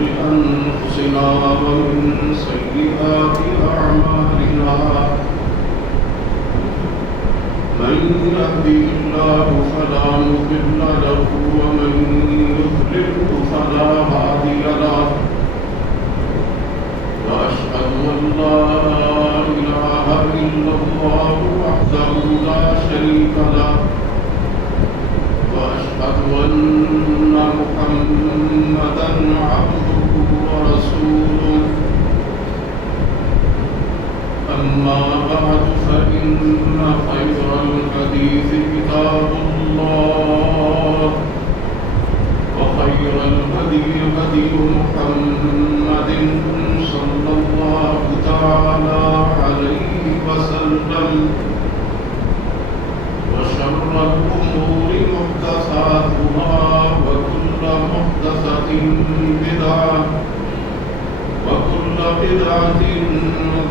أنفسنا ومن سيئات أعمالنا من يهده الله فلا مضل له ومن يضلل فلا هادي له وأشهد أن لا إله إلا الله وحده لا شريك له وأشهد أن محمدا عبده ورسوله أما بعد فإن خير الحديث كتاب الله وخير الهدي هدي محمد صلى الله تعالى عليه وسلم وشر الأمور محدثاتها وكل محدثة بدعة وكل بدعة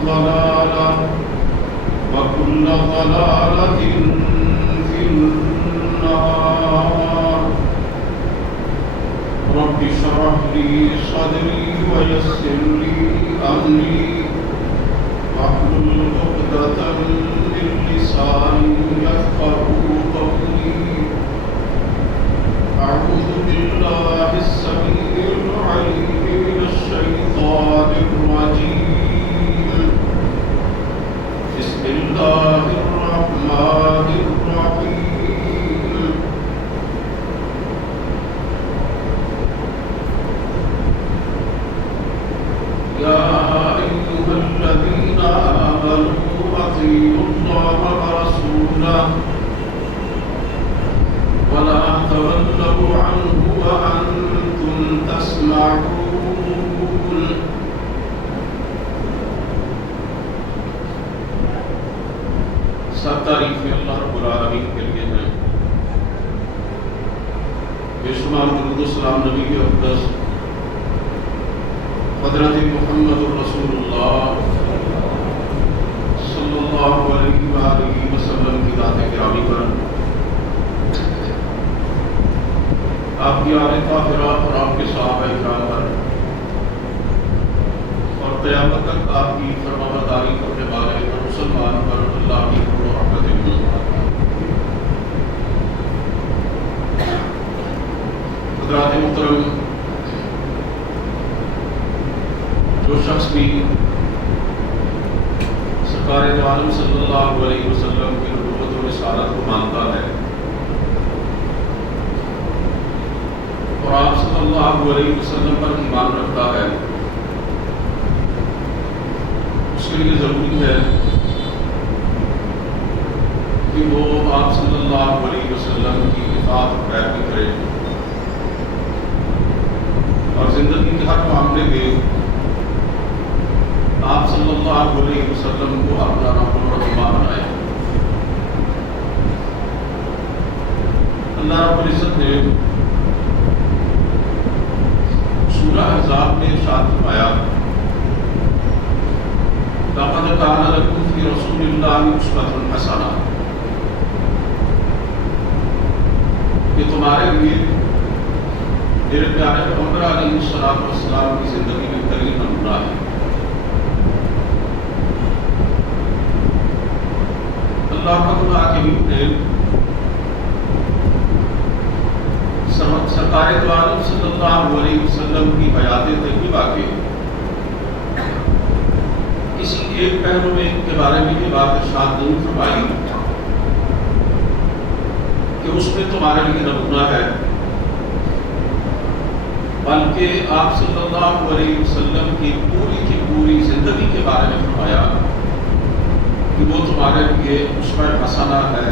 ضلالة وكل ضلالة في النار. رب اشرح لي صدري ويسر لي أمري واحلل عقدة من لساني يفقهوا قولي. أعوذ بالله السميع العليم من الشيطان الرجيم. بسم الله الرحمن الرحيم. يا أيها الذين آمنوا أطيعوا الله ورسوله ولا تولوا عنه وأنتم تسمعون. سب تعریفیں اللہ رب العالمین کے لیے ہیں. بے شمار درود و سلام نبی کے اقدس حضرت محمد رسول اللہ صلی اللہ علیہ وآلہ وسلم کی ذات گرامی پر، آپ کی آل طاہرہ اور آپ کے صحابہ اکرام پر، اور قیامت تک آپ کی فرمانبرداری کرنے والے اور مسلمان پر اللہ کی فضل و رحمت حضرات محترم، جو شخص بھی سرکار دو عالم صلی اللہ علیہ وسلم کی نبوت و رسالت کو مانتا ہے اور آپ صلی اللہ علیہ وسلم پر ایمان رکھتا ہے، اس کے لیے ضروری ہے کہ وہ آپ صلی اللہ علیہ وسلم کی اطاعت و پیروی کرے اور زندگی کے ہر معاملے میں آپ صلی اللہ علیہ وسلم کو اپنا رب الرحمہ بنائے. اللہ رب العزت نے سورہ احزاب میں ارشاد فرمایا، لَقَدْ كَانَ لَكُمْ فِي رَسُولِ اللَّهِ أُسْوَةٌ حَسَنَةٌ، کہ تمہارے لیے میرے پیارے پیغمبر علیہ السلام کی زندگی میں بہترین نمونہ ہے. اللہ تعالیٰ کے نے سرکار دو عالم صلی اللہ علیہ وسلم کی حیات طیبہ کے کسی ایک پہلو میں کے بارے میں یہ بات ارشاد نہیں فرمائی کہ اس میں تمہارے لیے نمونہ ہے، بلکہ آپ صلی اللہ علیہ وسلم کی پوری زندگی کے بارے میں فرمایا کہ وہ تمہارے لیے اسوہ حسنہ ہے،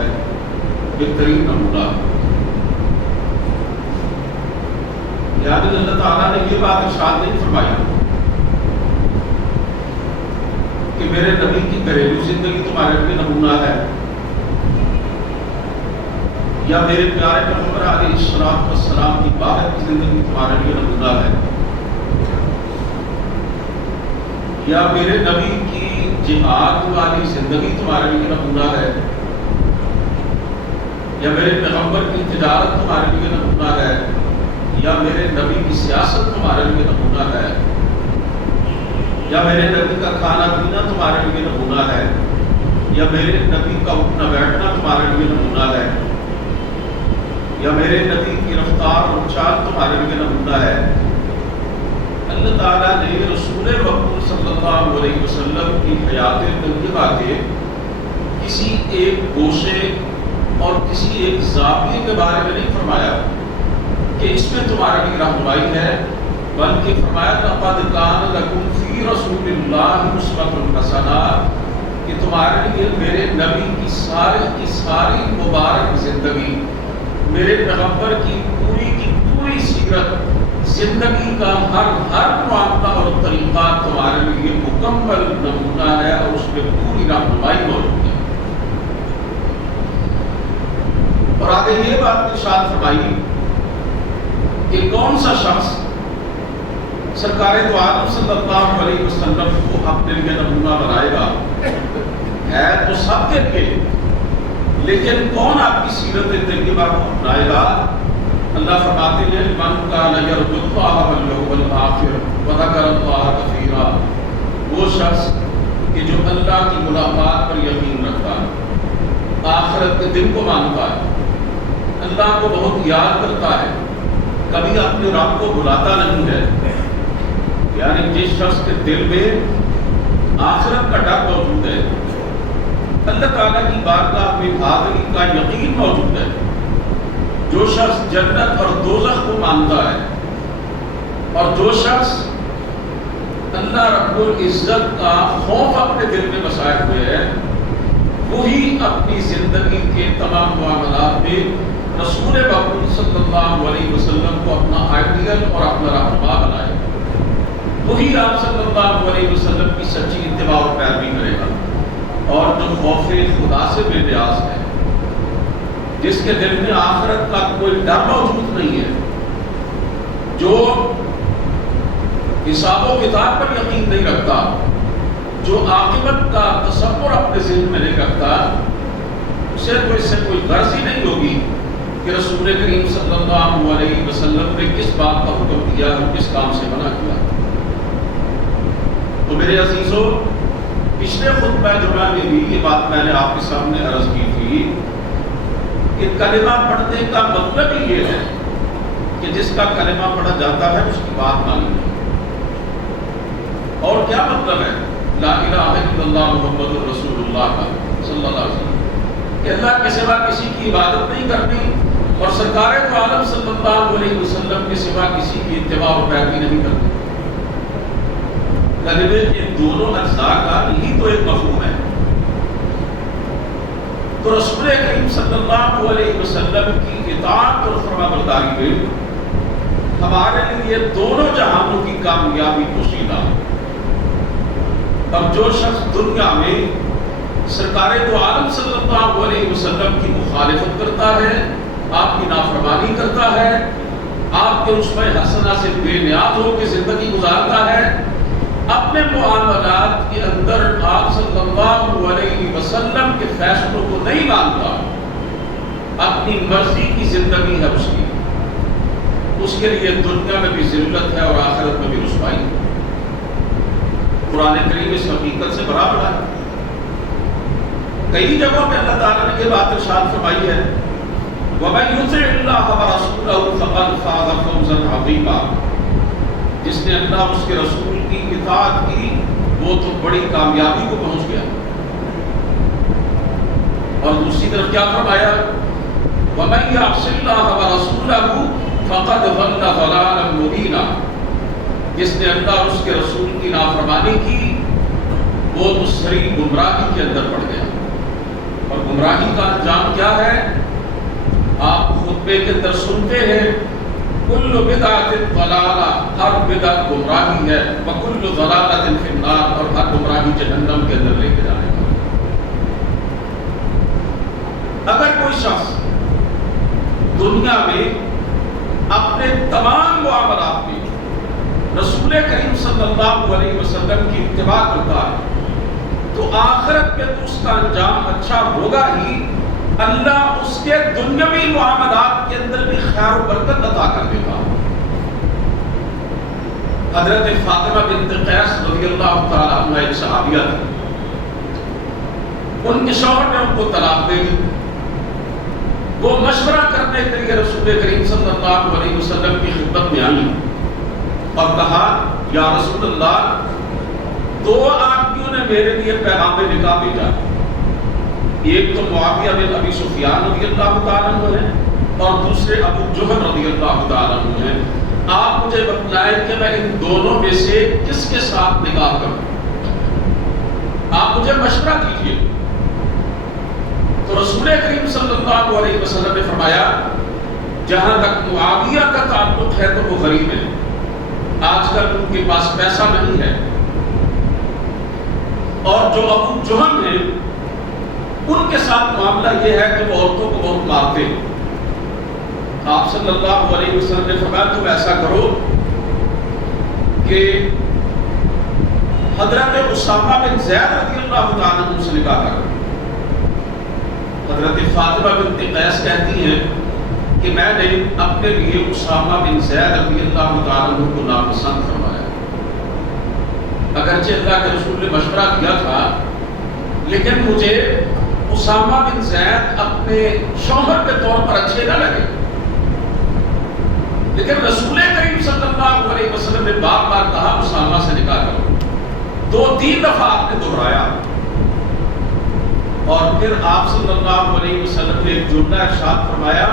بہترین نمونہ. یعنی اللہ تعالیٰ نے یہ بات ارشاد نہیں فرمائی کہ میرے نبی کی گھریلو زندگی تمہارے لیے نمونہ ہے، یا میرے پیارے پیغمبر علیہ السلام کی باہر کی زندگی تمہارے لیے نمونہ ہے، یا میرے نبی کی جہاد والی زندگی تمہارے لیے نمونہ ہے، یا میرے پیغمبر کی تجارت تمہارے لیے نمونہ ہے، یا میرے نبی کی سیاست تمہارے لیے نمونہ ہے، یا میرے نبی کا کھانا پینا تمہارے لیے نمونہ ہے، یا میرے نبی کا اٹھنا بیٹھنا تمہارے لیے نمونہ ہے، یا میرے نبی کی رفتار اور چال تمہارے لیے نمونہ ہے۔ اللہ تعالیٰ نے رسول مقبول صلی اللہ علیہ وسلم کی حیات طیبہ کے کسی ایک گوشے اور کسی ایک زاویے کے بارے میں نہیں فرمایا کہ اس میں تمہارے لیے رہنمائی ہے، بلکہ فرمایا لقد کان لکم فی رسول اللہ اسوۃ حسنہ، کہ تمہارے لیے میرے نبی کی ساری مبارک زندگی، میرے پیغمبر کی پوری سیرت، زندگی کا ہر معاملہ اور طریقہ تمہارے لیے مکمل نمونہ ہے اور اس میں پوری رہنمائی موجود ہے۔ اور آگے یہ بات ارشاد فرمائی کہ کون سا شخص سرکار دو عالم صلی اللہ علیہ وسلم کو اپنے لیے نمونہ بنائے گا، ہے تو سب کے لیے، لیکن کون آپ کی سیرت طیبہ کو اپنائے گا؟ اللہ فرماتے ہیں من کان یرجو اللہ والیوم الآخر وذکر اللہ کثیرا، وہ شخص کہ جو اللہ کی ملاقات پر یقین رکھتا ہے، آخرت کے دن کو مانتا ہے، اللہ کو بہت یاد کرتا ہے، کبھی اپنے رب کو بلاتا نہیں ہے، یعنی جس شخص کے دل میں آخرت کا ڈر موجود ہے، اللہ تعالیٰ کی بارگاہ میں حاضری کا یقین موجود ہے، جو شخص جنت اور دوزخ کو مانتا ہے، اور جو شخص اللہ رب العزت کا خوف اپنے دل میں بسائے ہوئے ہے، وہی اپنی زندگی کے تمام معاملات میں رسول مقبول صلی اللہ علیہ وسلم کو اپنا آئیڈیل اور اپنا رہنما بنائے، وہی آپ صلی اللہ علیہ وسلم کی سچی اتباع اور پیروی کرے گا، اور جو خوف خدا سے بے نیاز ہے، جس کے دل میں آخرت کا کوئی ڈر موجود نہیں ہے، جو حساب و کتاب پر یقین نہیں رکھتا، جو عاقبت کا تصور اپنے ذہن میں نہیں رکھتا، اسے اس سے کوئی غرض ہی نہیں ہوگی کہ رسول کریم صلی اللہ علیہ وسلم نے کس بات کا حکم دیا اور کس کام سے منع کیا۔ تو میرے عزیزوں، پچھلے خطبہ جمعہ میں بھی یہ بات میں نے آپ کے سامنے عرض کی تھی کہ کلمہ پڑھنے کا مطلب ہی یہ ہے کہ جس کا کلمہ پڑھا جاتا ہے اس کی بات مانی جائے۔ اور کیا مطلب ہے لا الہ الا اللہ محمد رسول اللہ کا صلی اللہ علیہ وسلم، کہ اللہ کے سوا کسی کی عبادت نہیں کرنی اور سرکار دو عالم صلی اللہ علیہ وسلم کے سوا کسی کی اتباع اور پیروی نہیں کرنی۔ کلمے کے دونوں اجزاء کا یہی تو ایک مفہوم ہے۔ تو رسول کریم صلی اللہ علیہ وسلم کی اطاعت اور فرمانبرداری میں ہمارے لیے دونوں جہانوں کی کامیابی پوشیدہ۔ اب جو شخص دنیا میں سرکار دو عالم صلی اللہ علیہ وسلم کی مخالفت کرتا ہے، آپ کی نافرمانی کرتا ہے، آپ کے اسوہ حسنہ سے بے نیاز ہو کے زندگی گزارتا ہے، اپنے معاملات کے اندر آپ صلی اللہ علیہ وسلم کے فیصلوں کو نہیں مانتا، اپنی مرضی کی زندگی ہے اس کی، اس کے لیے دنیا میں بھی ذلت ہے اور آخرت میں بھی رسوائی ہے۔ قرآن کریم اس حقیقت سے برابر ہے۔ کئی جگہوں پہ اللہ تعالیٰ نے یہ بات ارشاد فرمائی ہے وَمَن يُطِعِ اللَّهَ وَرَسُولَهُ فَقَدْ فَازَ فَوْزًا عَظِيمًا، جس نے اللہ اس کے رسول کی اطاعت کی وہ تو بڑی کامیابی کو پہنچ گیا۔ اور دوسری طرف کیا فرمایا وَمَن يَعْصِ اللَّهَ وَرَسُولَهُ فَقَدْ ضَلَّ ضَلَالًا مُبِينًا، جس نے اللہ اور اس کے رسول کی نافرمانی کی وہ تو سری گمراہی کے اندر پڑ گیا۔ اور گمراہی کا انجام کیا ہے؟ آپ خطبے کے اندر سنتے ہیں کل بدعت ضلالہ، ہر بدعت گمراہی ہے، وکل ضلالۃ فی النار، اور ہر گمراہی جہنم کے اندر لے کے جانے والی۔ اگر کوئی شخص دنیا میں اپنے تمام معاملات میں رسول کریم صلی اللہ علیہ وسلم کی اتباع کرتا ہے تو آخرت میں تو اس کا انجام اچھا ہوگا ہی، اللہ اس کے دنیاوی معاملات کے اندر بھی خیر و برکت عطا کر دے گا۔ حضرت فاطمہ بنت قیس رضی اللہ تعالیٰ عنہ ایک صحابیہ تھی، ان کے شوہر نے ان کو طلاق دے دی۔ وہ مشورہ کرنے کے لیے رسول کریم صلی اللہ علیہ وسلم کی خدمت میں آئی اور کہا یا رسول اللہ، دو آدمیوں نے میرے لیے پیغام نکاح بھیجا، ایک تو معاویہ بن ابی سفیان رضی اللہ تعالیٰ عنہ ہے اور دوسرے ابو جہل رضی اللہ تعالیٰ عنہ ہیں، آپ مجھے بتلائیں کہ میں ان دونوں میں سے کس کے ساتھ نکاح کروں، آپ مجھے مشورہ کیجیے۔ تو رسول کریم صلی اللہ علیہ وسلم نے فرمایا جہاں تک معاویہ کا تعلق ہے تو وہ غریب ہے، آج کل ان کے پاس پیسہ نہیں ہے، اور جو ابو جہل ہیں ان کے ساتھ معاملہ یہ ہے کہ وہ عورتوں کو بہت مارتے ہیں۔ آپ صلی اللہ علیہ وسلم نے فرمایا تم ایسا کرو کہ حضرت اسامہ بن زید رضی اللہ تعالیٰ عنہ سے نکاح کرو۔ حضرت فاطمہ بنت قیس کہتی ہیں کہ میں نے اپنے لیے اسامہ بن زید رضی اللہ تعالیٰ عنہ کو ناپسند فرمایا، اگرچہ اللہ کے رسول نے مشورہ کیا تھا، لیکن مجھے اسامہ بن زید اپنے شوہر کے طور پر اچھے نہ لگے، لیکن رسول کریم صلی اللہ علیہ وسلم نے بار بار کہا اسامہ سے نکاح کرو، 2-3 دفعہ آپ نے دہرایا، اور پھر آپ صلی اللہ علیہ وسلم نے ایک جملہ ارشاد فرمایا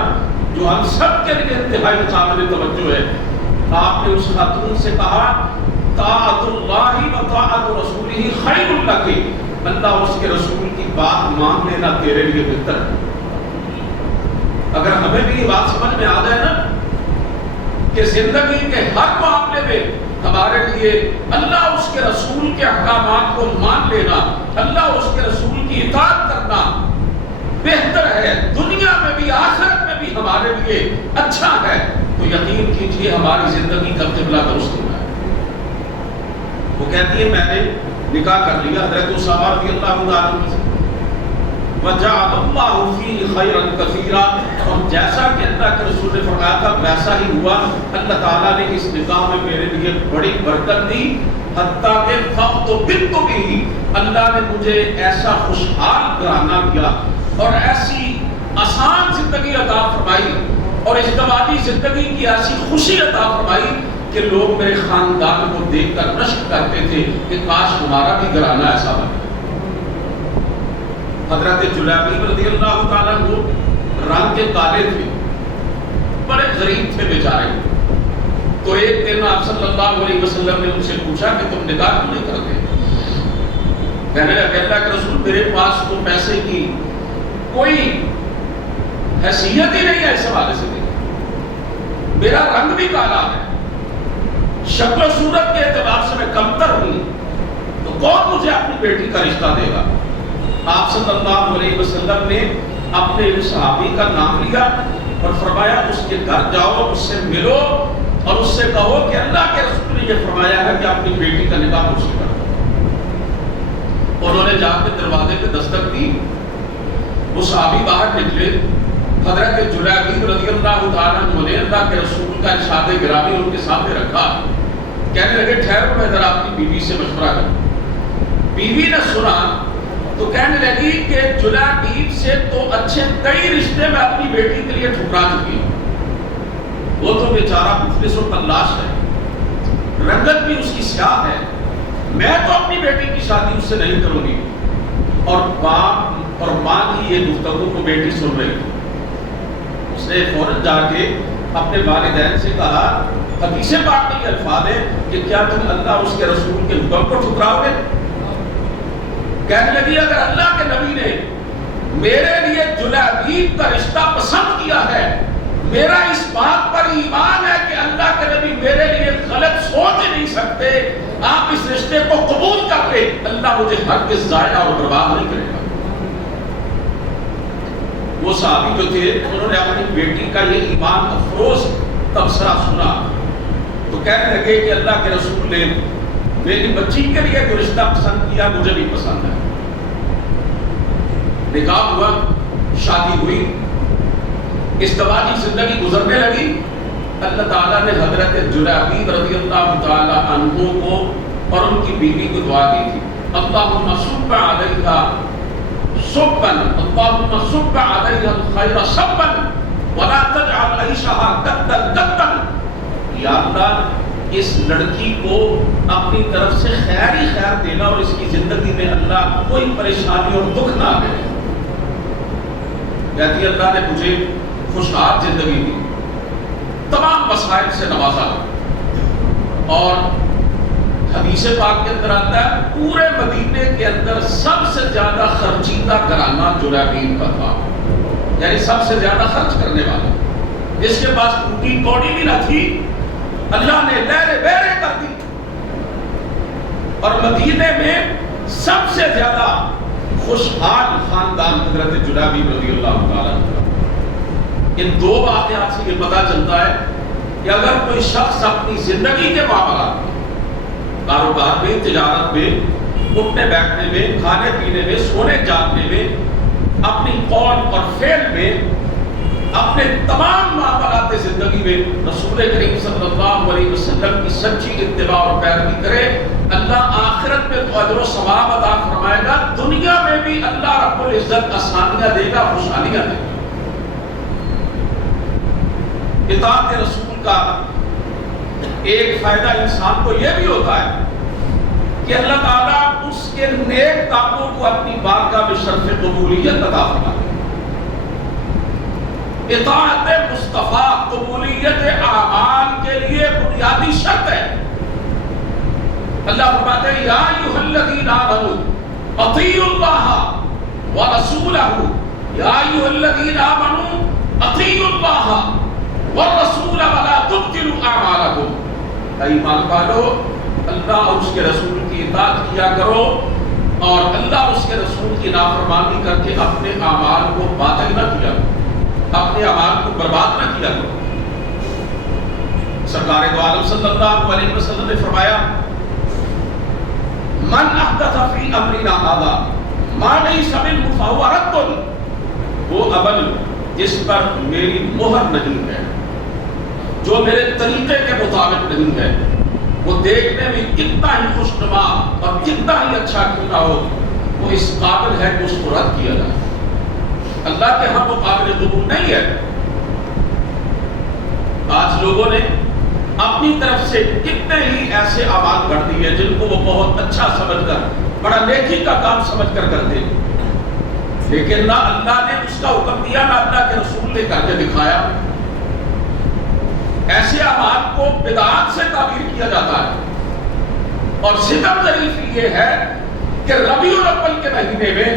جو ہم سب کے لیے انتہائی قابل توجہ ہے۔ آپ نے اس خاتون سے کہا طاعت اللہ و طاعت رسولہ خیر لک، اللہ اس کے رسول کی بات مان لینا تیرے لیے بہتر ہے۔ اگر ہمیں بھی یہ بات سمجھ میں آ جائے نا کہ زندگی کے ہر معاملے میں ہمارے لیے اللہ اس کے رسول کے احکامات کو مان لینا، اللہ اس کے رسول کی اطاعت کرنا بہتر ہے، دنیا میں بھی آخرت میں بھی ہمارے لیے اچھا ہے، تو یقین کیجئے ہماری زندگی کا قبلہ درست ہونا ہے۔ وہ کہتی ہے میں نے نکاح کر لیا حضرت اسامہ رضی اللہ تعالیٰ عنہ سے، وَجَعَلَ اللَّهُ فِيهِ خَيْرًا كَثِيرًا، اور جیسا کہ اللہ کے رسول نے فرمایا تھا ویسا ہی ہوا، اللہ تعالیٰ نے اس نکاح میں میرے لیے بڑی برکت دی، حتیٰ کہ فَقْتُ بِنْتُ بِهِ، اللہ نے مجھے ایسا خوشحال گھرانہ دیا اور ایسی آسان زندگی عطا فرمائی اور ازدواجی زندگی کی ایسی خوشی عطا فرمائی کہ لوگ میرے خاندان کو دیکھ کر رشک کرتے تھے کہ کاش ہمارا بھی گھرانہ ایسا بنے۔ حضرت جلیبیب رضی اللہ تعالیٰ عنہ رنگ کے کالے تھے، بڑے غریب تھے بیچارے، تو ایک دن آپ صلی اللہ علیہ وسلم نے ان سے پوچھا کہ تم نکاح کیوں نہیں کرتے؟ کہنے لگے اللہ کے رسول میرے پاس تو پیسے کی کوئی حیثیت ہی نہیں ہے، اس حوالے سے میرا رنگ بھی کالا ہے، شکل و صورت کے اعتبار سے میں کمتر ہوں، تو کون مجھے اپنی بیٹی کا رشتہ دے گا؟ آپ صلی اللہ علیہ وسلم نے اپنے صحابی کا نام لیا اور فرمایا اس کے گھر جاؤ، اس سے ملو اور اس سے کہو کہ اللہ کے رسول نے یہ فرمایا ہے کہ اپنی بیٹی کا نکاح مجھ سے کرو۔ انہوں نے جا کے دروازے پہ دستک دی، وہ صحابی باہر نکلے، حضرت جلیبیب رضی اللہ تعالیٰ عنہ نے اللہ کے رسول کا ارشاد گرامی ان کے سامنے رکھا، کہنے لگے ٹھہرو میں ذرا اپنی بیوی سے مشورہ کروں۔ بیوی نے سنا تو کہنے لگی کہ جلیبیب سے تو اچھے کئی رشتے میں اپنی بیٹی کے لیے ٹھکرا چکی ہوں، وہ تو بیچارہ مفلس و فلاس ہے، رنگت بھی اس کی سیاہ ہے، میں تو اپنی بیٹی کی شادی اس سے نہیں کروں گی۔ اور باپ اور ماں کی یہ گفتگو کو بیٹی سن رہی تھی، اس نے فوراً جا کے اپنے والدین سے کہا حدیث پاک میں یہ الفاظ ہے کہ کیا تم اللہ اس کے رسول کے حکم کو ٹھکراؤ گے؟ کہنے لگی اگر اللہ کے نبی نے میرے لیے جلیبیب کا رشتہ پسند کیا ہے، میرا اس بات پر ایمان ہے کہ اللہ کے نبی میرے لیے غلط سوچ ہی نہیں سکتے، آپ اس رشتے کو قبول کر لیں، اللہ مجھے ہرگز ضائع اور برباد نہیں کرے گا۔ وہ صحابی جو تھے انہوں نے اپنی بیٹی کا یہ ایمان افروز تبصرہ سنا تو کہنے لگے کہ اللہ کے رسول نے میری بچی کے لیے جو رشتہ پسند کیا مجھے بھی پسند ہے۔ نکاح ہوا، شادی ہوئی، ازدواجی زندگی گزرنے لگی، اللہ تعالیٰ نے حضرت جلیبیب رضی اللہ تعالیٰ عنہ کو اور ان کی بیوی کو دعا دی تھی، اللہم صب علیہا صباً، اللہم صب علیہا الخیر صباً ولا تجعل عیشہا قدًا قدًا، یا اللہ اس لڑکی کو اپنی طرف سے خیر ہی خیر دینا اور اس کی زندگی میں اللہ کوئی پریشانی اور دکھ نہ دے۔ کہتی اللہ نے مجھے خوشحال زندگی دی، تمام مسائل سے نوازا، اور حدیث پاک کے اندر آتا ہے پورے مدینے کے اندر سب سے زیادہ خرچیدہ گھرانہ جلیبیب کا تھا، یعنی سب سے زیادہ خرچ کرنے والا، جس کے پاس ٹوٹی کوڑی بھی نہ تھی، اللہ نے لہرے بہرے کر دی، اور مدینے میں سب سے زیادہ خوشحال خاندان حضرت جلیبیب رضی اللہ تعالیٰ عنہ۔ ان دو واقعات سے یہ پتہ چلتا ہے کہ اگر کوئی شخص اپنی زندگی کے معاملات میں، کاروبار میں، تجارت میں، اٹھنے بیٹھنے میں، کھانے پینے میں، سونے جاگنے میں، اپنی قول اور فعل میں، اپنے تمام معاملات زندگی میں رسول کریم صلی اللہ علیہ وسلم کی سچی اتباع اور پیروی کرے، اللہ آخرت میں تو اجر و ثواب عطا فرمائے گا، دنیا میں بھی اللہ رب العزت آسانیاں دے گا، خوشحالیاں دے گا۔ اطاعت رسول کا ایک فائدہ انسان کو یہ بھی ہوتا ہے کہ اللہ تعالیٰ اس کے نیک کاموں کو اپنی بارگاہ میں شرف قبولیت عطا فرماتا ہے۔ اطاعت مصطفیٰ قبولیت اعمال کے لیے بنیادی شرط ہے۔ اللہ فرماتے ہیں یا ایھا الذین آمنوا اطیعوا اللہ ورسولہ، یا ایھا الذین آمنوا اطیعوا اللہ والرسول ولا تبطلوا اعمالکم، اے ایمان والو اللہ اور اس کے رسول کی اطاعت کیا کرو اور اللہ اور اس کے رسول کی نافرمانی کر کے اپنے اعمال کو باطل نہ کیا کرو، اپنے اعمال کو برباد نہ کیا کرو۔ سرکار دو عالم صلی اللہ علیہ وسلم نے فرمایا من احدث فی امرنا ھذا ما لیس منہ فہو رد، وہ عمل جس پر میری مہر نہیں ہے، جو میرے طریقے کے مطابق نہیں ہے، وہ دیکھنے میں کتنا ہی خوشنما اور کتنا ہی اچھا کیوں نہ ہو، وہ اس قابل ہے کہ اس کو رد کیا جائے، اللہ کے ہاں وہ قابل قبول نہیں ہے۔ آج لوگوں نے اپنی طرف سے کتنے ہی ایسے اعمال کر دیے ہیں جن کو وہ بہت اچھا سمجھ کر، بڑا نیکی کا کام سمجھ کر کرتے ہیں، لیکن نہ اللہ نے اس کا حکم دیا، نہ اللہ کے رسول نے کر کے دکھایا۔ ایسے اعمال کو بدعات سے تعبیر کیا جاتا ہے، اور ستم ظریف یہ ہے کہ ربیع الاول کے مہینے میں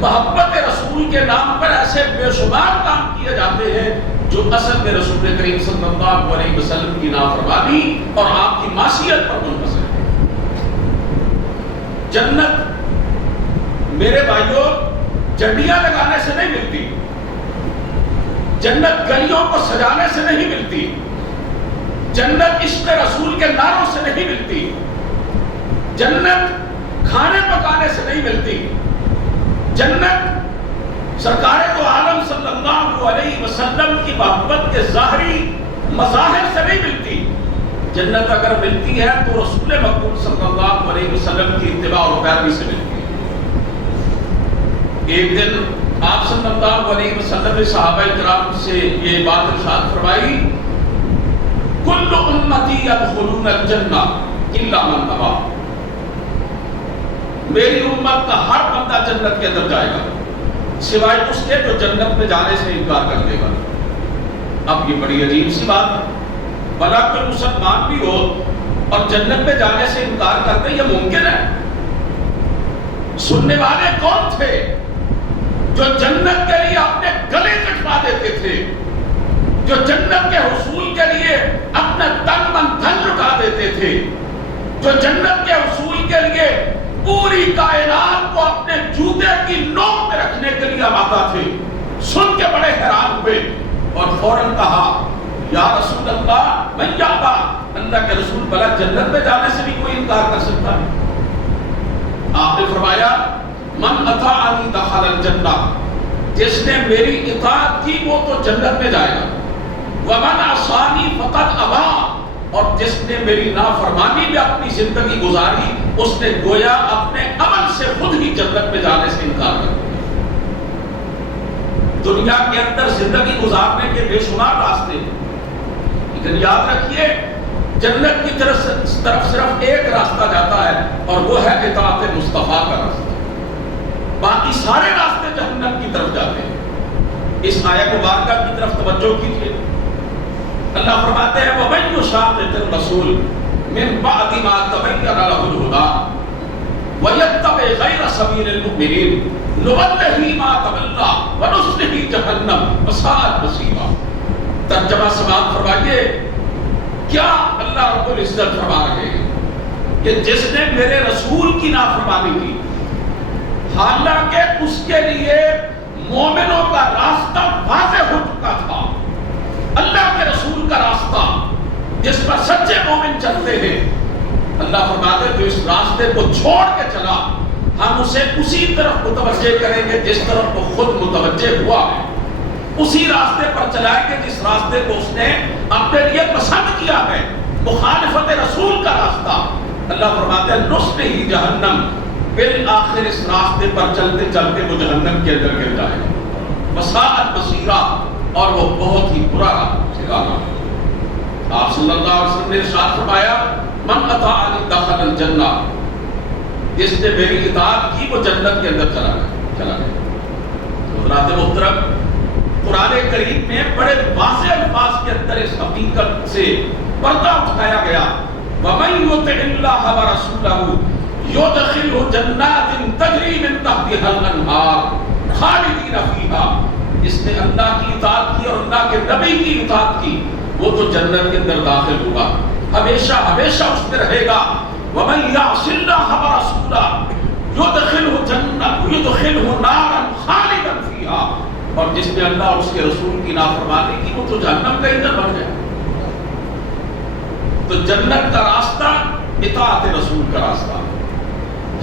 محبت رسول کے نام پر ایسے بے شمار کام کیے جاتے ہیں جو اصل میں رسول کریم صلی اللہ علیہ وسلم کی نافرمانی اور آپ کی معصیت پر منحصر ہے۔ جنت میرے بھائیوں جھنڈیاں لگانے سے نہیں ملتی، جنت گلیوں کو سجانے سے نہیں ملتی، جنت عشق رسول کے نعروں سے نہیں ملتی، جنت کھانے پکانے سے نہیں ملتی، جنت سرکار دو عالم صلی اللہ علیہ وسلم کی محبت کے ظاہری مظاہر سے نہیں ملتی۔ جنت اگر ملتی ہے تو رسول مقبول صلی اللہ علیہ وسلم کی اتباع اور پیروی سے ملتی ہے۔ ایک دن آپ صلی اللہ علیہ وسلم نے صحابہ کرام سے یہ بات ارشاد فرمائی، کل امتی یدخلون الجنہ الا من ابا، میری امت کا ہر بندہ جنت کے اندر جائے گا سوائے اس کے جو جنت میں جانے سے انکار کر دے گا۔ اب یہ بڑی عجیب سی بات ہے، بھلا کوئی مسلمان بھی ہو اور جنت میں جانے سے انکار کر دے، یہ ممکن ہے؟ سننے والے کون تھے جو جنت کے لیے اپنے گلے کٹوا دیتے تھے، جو جنت کے حصول کے لیے اپنا تن من دھن لٹا دیتے تھے، جو جنت کے حصول کے لیے پوری کائنات کو اپنے جوتے کی نوک میں رکھنے کے لیے آمادہ تھے؟ سن کے بڑے حیران ہوئے اور فوراً کہا یا رسول اللہ من یابا، اللہ کے رسول بھلا جنت میں جانے سے بھی کوئی انکار کر سکتا ہے؟ آپ نے فرمایا من اطاعنی دخل الجنہ، جس نے میری اطاعت کی وہ تو جنت میں جائے گا۔ وَمَنْ عَصَانِي فَقَدْ أَبَىٰ، اور جس نے میری نافرمانی میں اپنی زندگی گزاری اس نے گویا اپنے عمل سے خود ہی جنت میں جانے سے انکار کر دیا۔ دنیا کے اندر زندگی گزارنے کے بے شمار راستے ہیں، لیکن یاد رکھیے جنت کی طرف صرف ایک راستہ جاتا ہے اور وہ ہے اطاعت مصطفیٰ کا راستہ، باقی سارے راستے جہنم کی طرف جاتے ہیں۔ اس آیت مبارکہ کی طرف توجہ کیجیے، اللہ فرماتے ہیں وَمَن يُشَاقِقِ الرَّسُولَ مِن بَعْدِ مَا تَبَيَّنَ لَهُ الْهُدَىٰ وَيَتَّبِعْ غَيْرَ سَبِيلِ الْمُؤْمِنِينَ نُوَلِّهِ مَا تَوَلَّىٰ وَنُصْلِهِ جَهَنَّمَ وَسَاءَتْ مَصِيرًا۔ ترجمہ سماعت فرمائیے، کیا اللہ رب العزت فرما رہے ہیں کہ جس نے میرے رسول کی نافرمانی کی، حالانکہ اس کے لیے مومنوں کا راستہ واضح ہو چکا تھا، اللہ کے رسول کا راستہ جس پر سچے مومن چلتے ہیں، اللہ فرماتے ہیں جو اس راستے کو چھوڑ کے چلا ہم اسے اسی طرف متوجہ کریں گے جس طرف وہ خود متوجہ ہوا ہے، اسی راستے پر چلائیں گے جس راستے کو اس نے اپنے لیے پسند کیا ہے، مخالفت رسول کا راستہ۔ اللہ فرماتے ہیں نُصْلِهِ جہنم، بالآخر اس راستے پر چلتے چلتے وہ جہنم کے اندر گر جائے گا، وَسَاءَتْ مَصِيرًا، اور وہ بہت ہی برا ٹھکانہ ہے۔ آپ صلی اللہ علیہ وسلم نے ارشاد فرمایا من اطاعنی دخل الجنہ، جس نے میری اطاعت کی وہ جنت کے اندر چلا گیا۔ حضرات محترم، قرآن کریم میں بڑے واضح الفاظ کے اندر اس حقیقت سے پردہ اٹھایا گیا وَمَن يُطِعِ اللَّهَ وَرَسُولَهُ يُدْخِلْهُ جَنَّاتٍ تَجْرِي مِن تَحْتِهَا الْأَنْهَارُ خَالِدِينَ فِيهَا، جس نے اللہ کی اطاعت کی اور اللہ کے نبی کی اطاعت کی وہ تو جنت کے اندر داخل ہوگا، ہمیشہ ہمیشہ اس میں رہے گا۔ وَمَن يَعْصِ اللَّهَ وَرَسُولَهُ يُدْخِلْهُ نَارًا خَالِدًا فِيهَا، اور جس نے اللہ اور اس کے رسول کی نافرمانی کی وہ تو جہنم کا ایندھن بن گیا۔ تو جنت کا راستہ اطاعت رسول کا راستہ،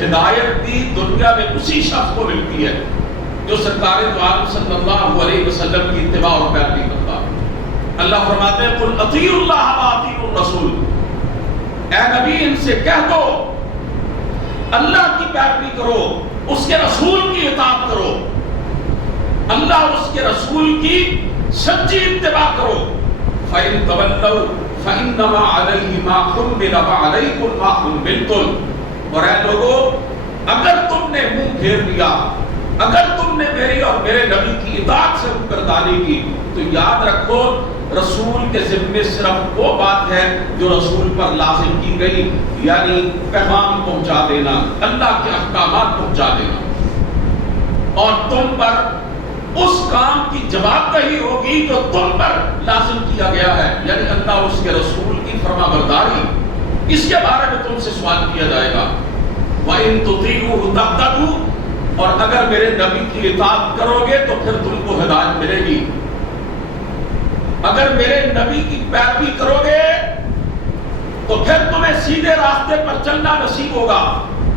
ہدایت بھی دنیا میں اسی شخص کو ملتی ہے جو سرکار دو عالم صلی اللہ علیہ وسلم کی اتباع اور پیروی کرتا ہے۔ اللہ فرماتے ہیں قُلْ اطیعوا اللَّهَ وَاطِیعُوا الرَّسُولَ، اے نبی ان سے کہہ دو اللہ کی پیروی کرو، اس کے رسول کی اطاعت کرو، اللہ اور اس کے رسول کی سچی اتباع کرو۔ فَإِن تَوَلَّوْا فَإِنَّمَا عَلَيْهِ مَا حُمِّلَ وَعَلَيْكُمْ مَا حُمِّلْتُمْ، اور اے لوگو اگر تم نے منہ پھیر لیا، اگر تم نے میری اور میرے نبی کی اطاعت سے روگردانی کی تو یاد رکھو رسول کے ذمے صرف وہ بات ہے جو رسول پر لازم کی گئی، یعنی پیغام پہنچا دینا، اللہ کے احکامات پہنچا دینا، اور تم پر اس کام کی جواب دہی ہوگی جو تم پر لازم کیا گیا ہے، یعنی اللہ اور اس کے رسول کی فرما برداری، اس کے بارے میں تم سے سوال کیا جائے گا۔ وَإِن تُطِيعُوهُ تَهْتَدُوا، اور اگر میرے نبی کی اطاعت کرو گے تو پھر تم کو ہدایت ملے گی، اگر میرے نبی کی پیروی کرو گے تو پھر تمہیں سیدھے راستے پر چلنا نصیب ہوگا۔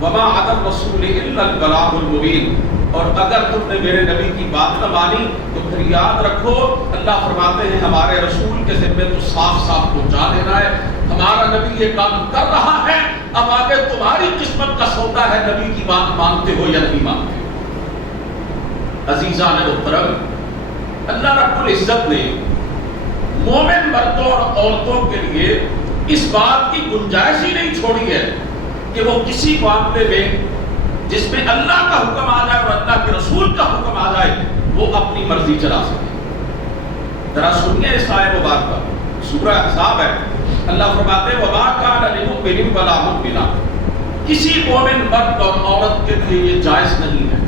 وَمَا عَلَى الرَّسُولِ إِلَّا الْبَلَاغُ الْمُبِينُ، اور اگر تم نے میرے نبی کی بات نہ مانی تو پھر یاد رکھو اللہ فرماتے ہیں ہمارے رسول کے ذمے تو صاف صاف پہنچا دینا ہے، ہمارا نبی یہ کام کر رہا ہے، اب آگے تمہاری قسمت کا سودا ہے نبی کی بات مانتے ہو یا نہیں مانتے ہو۔ عزیزان محترم، اللہ رب العزت نے مومن مردوں اور عورتوں کے لیے اس بات کی گنجائش ہی نہیں چھوڑی ہے کہ وہ کسی معاملے میں جس میں اللہ کا حکم آ جائے اور اللہ کے رسول کا حکم آ جائے وہ اپنی مرضی چلا سکے۔ ذرا سنیے اس آیت مبارکہ، سورہ احزاب ہے، اللہ فرماتے ہیں وَمَا كَانَ لِمُؤْمِنٍ وَلَا مُؤْمِنَةٍ، کسی مومن مرد اور عورت کے لیے یہ جائز نہیں ہے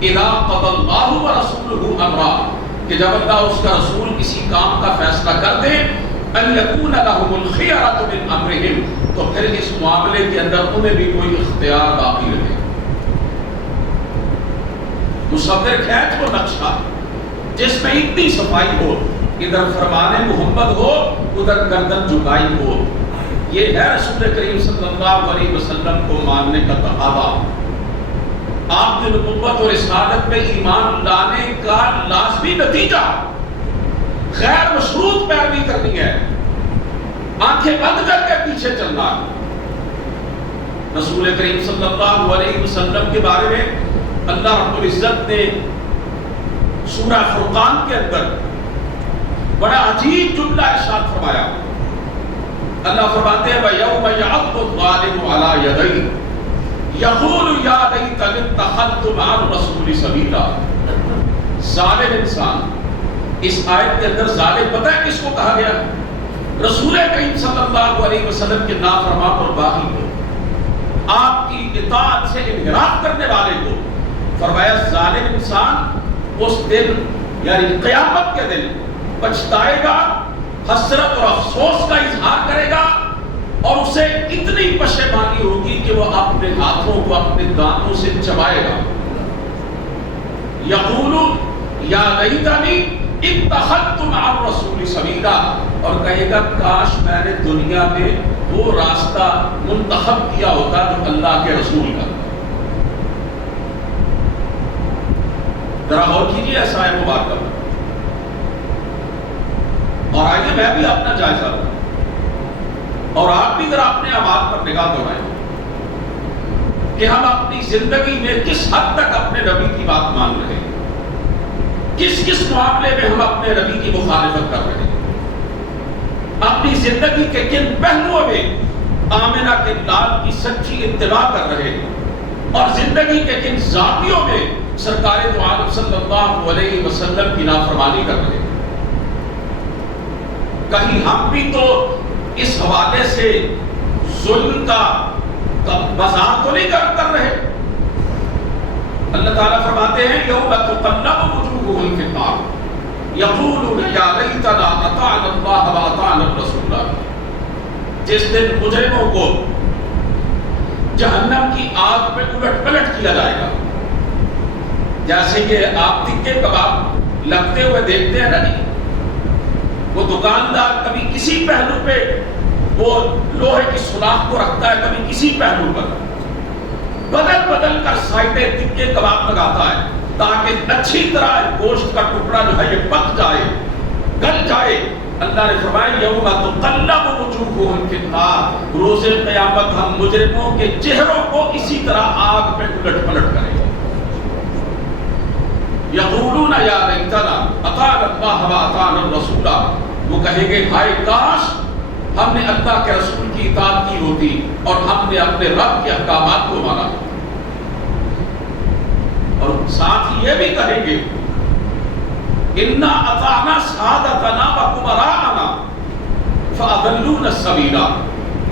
اِذَا قَضَى اللَّهُ وَرَسُولُهُ أَمْرًا، کہ جب اللہ اس کا رسول کسی کام کا فیصلہ کر دے أَن يَكُونَ لَهُمُ الْخِيَرَةُ مِنْ أَمْرِهِمْ، تو پھر اس معاملے کے اندر انہیں بھی کوئی اختیار باقی رہے۔ مصور کھینچ وہ نقشہ جس میں اتنی صفائی ہو، ادھر فرمان محمد ہو ادھر گردن جھکائی ہو، یہ ہے رسول کریم صلی اللہ علیہ وسلم کو ماننے کا تقاضا۔ آپ کی نبوت اور رسالت میں ایمان لانے کا لازمی نتیجہ غیر مشروط پیروی کرنی ہے، آنکھیں بند کر کے پیچھے چلنا ہے۔ رسول کریم صلی اللہ علیہ وسلم کے بارے میں اللہ رب العزت نے سورہ فرقان کے اندر بڑا عجیب جملہ ارشاد فرمایا۔ اللہ فرماتے ہیں وَيَوْمَ يَعَضُّ الظَّالِمُ عَلَى يَدَيْهِ يَقُولُ يَا لَيْتَنِي اتَّخَذْتُ مَعَ الرَّسُولِ سَبِيلًا۔ ظالم انسان، اس آیت کے اندر ظالم پتہ ہے کس کو کہا گیا؟ رسول کریم صلی اللہ علیہ وسلم کے نافرمان اور باغی کو، آپ کی اطاعت سے انحراف کرنے والے کو فرمایا ظالم انسان اس دن یعنی قیامت کے دن پچھتائے گا، حسرت اور افسوس کا اظہار کرے گا، اور اسے اتنی پشیمانی ہوگی کہ وہ اپنے ہاتھوں کو اپنے دانتوں سے چبائے گا۔ یقول یا لیتنی اتخذت مع الرسول سبیلا، اور کہے گا کاش میں نے دنیا میں وہ راستہ منتخب کیا ہوتا جو اللہ کے رسول کا۔ ذرا غور کیجیے ایسا ہے مبارکہ، اور آئیے میں بھی اپنا جائزہ لوں اور آپ بھی ذرا اپنے اعمال پر نگاہ دوڑائیں کہ ہم اپنی زندگی میں کس حد تک اپنے نبی کی بات مان رہے ہیں، کس کس معاملے میں ہم اپنے نبی کی مخالفت کر رہے ہیں، اپنی زندگی کے کن پہلوؤں میں آمنہ کے لال کی سچی اتباع کر رہے ہیں، اور زندگی کے کن زاویوں میں سرکار دو عالم صلی اللہ علیہ وسلم کی نافرمانی کر رہے ہیں۔ کہیں ہم بھی تو اس حوالے سے ظلم کا مذاق تو نہیں کر رہے؟ اللہ تعالیٰ فرماتے ہیں یوم تقلب وجوہہم فی النار یقولون یا لیتنا اطعنا اللہ واطعنا الرسول۔ جس دن مجرموں کو جہنم کی آگ میں الٹ پلٹ کیا جائے گا، جیسے کہ آپ ٹکے کباب لگتے ہوئے دیکھتے ہیں نا جی، وہ دکاندار کبھی کسی پہلو پہ وہ لوہے کی سوراخ کو رکھتا ہے، کبھی کسی پہلو پر بدل بدل کر سائٹیں ٹکے کباب لگاتا ہے تاکہ اچھی طرح گوشت کا ٹکڑا جو ہے یہ پک جائے، گل جائے۔ اللہ نے فرمایا یوم تقلب وجوہہم فی النار، روز قیامت ہم مجرموں کے چہروں کو اسی طرح آگ میں الٹ پلٹ کریں گے۔ یقولون یا لیتنا اطعنا اللہ واطعنا الرسول، وہ کہیں گے ہائے کاش ہم نے اللہ کے رسول کی اطاعت کی ہوتی اور ہم نے اپنے رب کے احکامات کو مانا۔ اور ساتھ ہی یہ بھی کہیں گے انا اطعنا سادتنا وکبراءنا فاضلونا السبیل،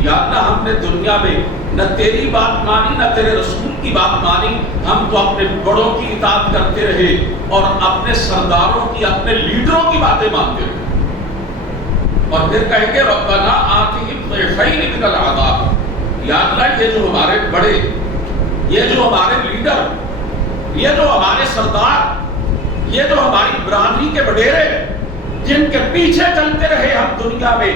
یا اللہ ہم نے دنیا میں نہ تیری بات مانی نہ تیرے رسول کی بات مانی، ہم تو اپنے بڑوں کی اطاعت کرتے رہے اور اپنے سرداروں کی اپنے لیڈروں کی باتیں مانتے رہے۔ اور پھر کہیں گے ربنا آتہم ضعفین من العذاب، یا اللہ یہ جو ہمارے بڑے، یہ جو ہمارے لیڈر، یہ جو ہمارے سردار، یہ جو ہماری برادری کے وڈیرے جن کے پیچھے چلتے رہے ہم دنیا میں،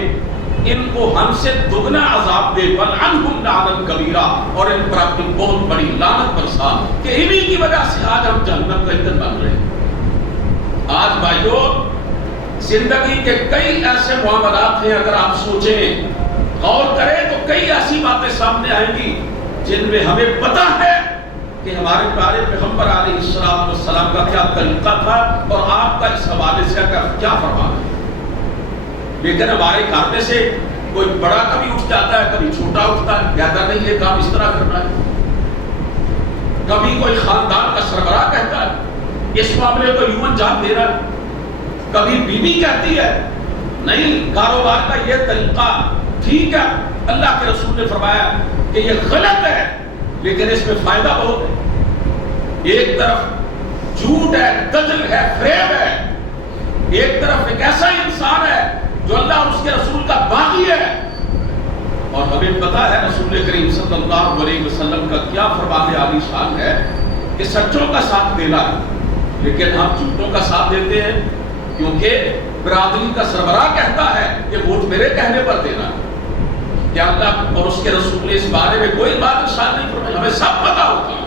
ان کو ہم سے دگنا عذاب دے، وَلْعَنْهُمْ لَعْنًا كَبِيرًا، اور ان پر اپنی بہت بڑی لعنت برسا کہ انہی کی وجہ سے آج ہم جہنم کا ایندھن بن رہے ہیں۔ آج بھائیو زندگی کے کئی ایسے معاملات ہیں، اگر آپ سوچیں غور کریں تو کئی ایسی باتیں سامنے آئیں گی جن میں ہمیں پتہ ہے کہ ہمارے پیارے پیغمبر علیہ السلام کا کیا طریقہ تھا اور آپ کا اس حوالے سے کیا فرمان ہے، لیکن ہمارے گھر میں سے کوئی بڑا کبھی اٹھ جاتا ہے، کبھی چھوٹا اٹھتا ہے، کہتا نہیں یہ کام اس طرح کرنا ہے، کبھی کوئی خاندان کا سربراہ کہتا ہے اس معاملے کو یوں انجام دے رہا ہے، کبھی بیوی کہتی ہے نہیں کاروبار کا یہ طریقہ ٹھیک ہے، اللہ کے رسول نے فرمایا کہ یہ غلط ہے لیکن اس میں فائدہ بہت ہے۔ ایک طرف جھوٹ ہے، دجل ہے، فریب ہے، ایک طرف ایک ایسا انسان ہے جو اللہ اور اس کے رسول کا باغی ہے، اور ہمیں پتا ہے رسول کریم صلی اللہ علیہ وسلم کا کیا فرمان عالی شان ہے کہ سچوں کا ساتھ دینا ہے، لیکن ہم جھوٹوں کا ساتھ دیتے ہیں کیونکہ برادری کا سربراہ کہتا ہے کہ ووٹ میرے کہنے پر دینا ہے۔ کیا اللہ اور اس کے رسول نے اس بارے میں کوئی بات ارشاد نہیں فرمائی؟ ہمیں سب پتا ہوتا ہے۔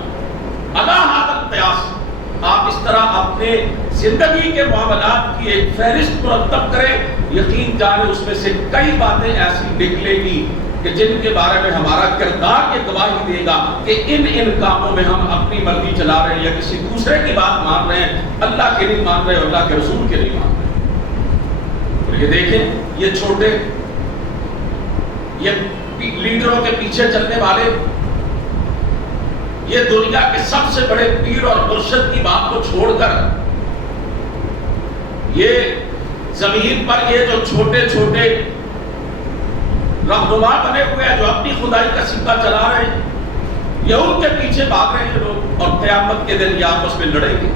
اللہ ھذا القیاس، آپ اس طرح اپنے زندگی کے معاملات کی ایک فہرست مرتب کریں، یقین جانے اس میں سے کئی باتیں ایسی نکلے گی کہ جن کے بارے میں ہمارا کردار یہ گواہی دے گا کہ ان کاموں میں ہم اپنی مرضی چلا رہے ہیں یا کسی دوسرے کی بات مان رہے ہیں، اللہ کے نہیں مان رہے، اللہ کے رسول کے نہیں مان رہے۔ اور یہ دیکھیں، یہ چھوٹے، یہ لیڈروں کے پیچھے چلنے والے، یہ دنیا کے سب سے بڑے پیر اور مرشد کی بات کو چھوڑ کر یہ زمین پر یہ جو چھوٹے چھوٹے رہنما بنے ہوئے ہیں جو اپنی خدائی کا سکہ چلا رہے ہیں، یہ ان کے پیچھے بھاگ رہے ہیں لوگ، اور قیامت کے دن یہ آپس میں لڑیں گے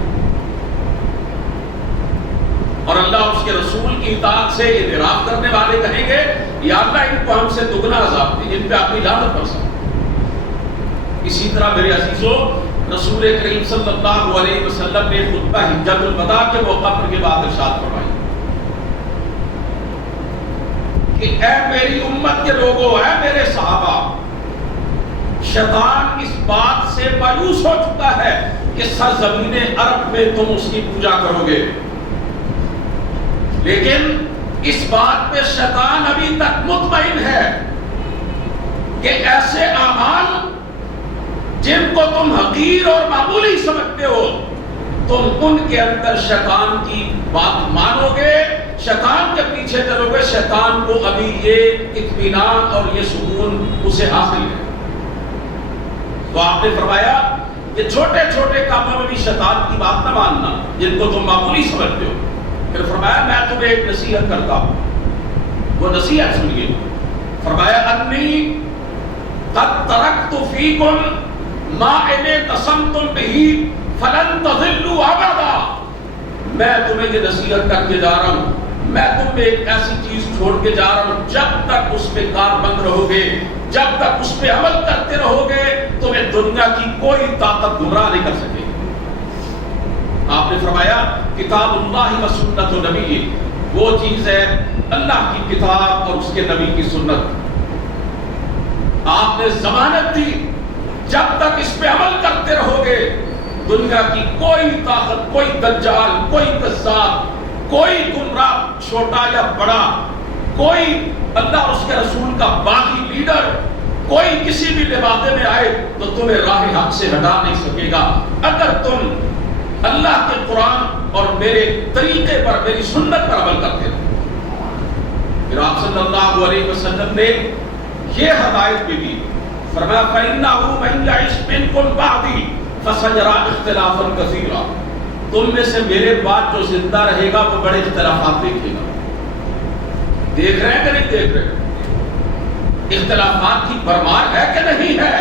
اور اللہ اس کے رسول کی اطاعت سے اعتراف کرنے والے کہیں گے یا اللہ ان کو ہم سے دگنا عذاب دے، ان پہ اپنی لعنت برسا۔ اسی طرح میرے عزیزو، رسول کریم صلی اللہ علیہ وسلم نے خطبہ حجۃ الوداع کے موقع پر کے بعد ارشاد فرمائی کہ اے میری امت کے لوگوں، اے میرے صحابہ، شیطان اس بات سے مایوس ہو چکا ہے کہ سرزمین عرب میں تم اس کی پوجا کرو گے، لیکن اس بات پہ شیطان ابھی تک مطمئن ہے کہ ایسے اعمال جن کو تم حقیر اور معمولی سمجھتے ہو، تم ان کے اندر شیطان کی بات مانو گے، شیطان کے پیچھے چلو گے، شیطان کو ابھی یہ اطمینان اور یہ سکون اسے حاصل ہے۔ تو آپ نے فرمایا کہ چھوٹے چھوٹے کاموں میں بھی شیطان کی بات نہ ماننا جن کو تم معمولی سمجھتے ہو۔ پھر فرمایا میں تمہیں ایک نصیحت کرتا ہوں، وہ نصیحت سنیے۔ فرمایا انی قد ترکت فیکم ما ان اعتصمتم بہ فلن تضلوا ابدا۔ میں تمہیں یہ نصیحت کر کے جا رہا ہوں، میں تم میں ایک ایسی چیز چھوڑ کے جا رہا ہوں، جب تک اس پہ کاربند رہو گے، جب تک اس پہ عمل کرتے رہو گے، تمہیں دنیا کی کوئی طاقت گمراہ نہیں کر سکے۔ آپ نے فرمایا کتاب اللہ و سنت نبی، وہ چیز ہے اللہ کی کتاب اور اس کے نبی کی سنت۔ آپ نے ضمانت دی جب تک اس پہ عمل کرتے رہو گے، دنیا کی کوئی طاقت، کوئی دجال، کوئی کذاب، کوئی گمراہ چھوٹا یا بڑا، کوئی اللہ اور اس کے رسول کا باغی لیڈر، کوئی کسی بھی لبادے میں آئے تو تمہیں راہ حق سے ہٹا نہیں سکے گا، اگر تم اللہ کے قرآن اور میرے طریقے پر، میری سنت پر عمل کرتے ہیں۔ پھر آپ صلی اللہ علیہ وسلم نے یہ ہدایت بھی دی، فرمایا فَإِنَّهُ مَن يَعِشْ مِنكُم بَعْدِي فَسَيَرَىٰ اخْتِلَافًا كَثِيرًا۔ تم میں سے میرے بعد جو زندہ رہے گا وہ بڑے اختلافات دیکھے گا۔ دیکھ رہے ہیں کہ نہیں دیکھ رہے؟ اختلافات کی بھرمار ہے کہ نہیں ہے؟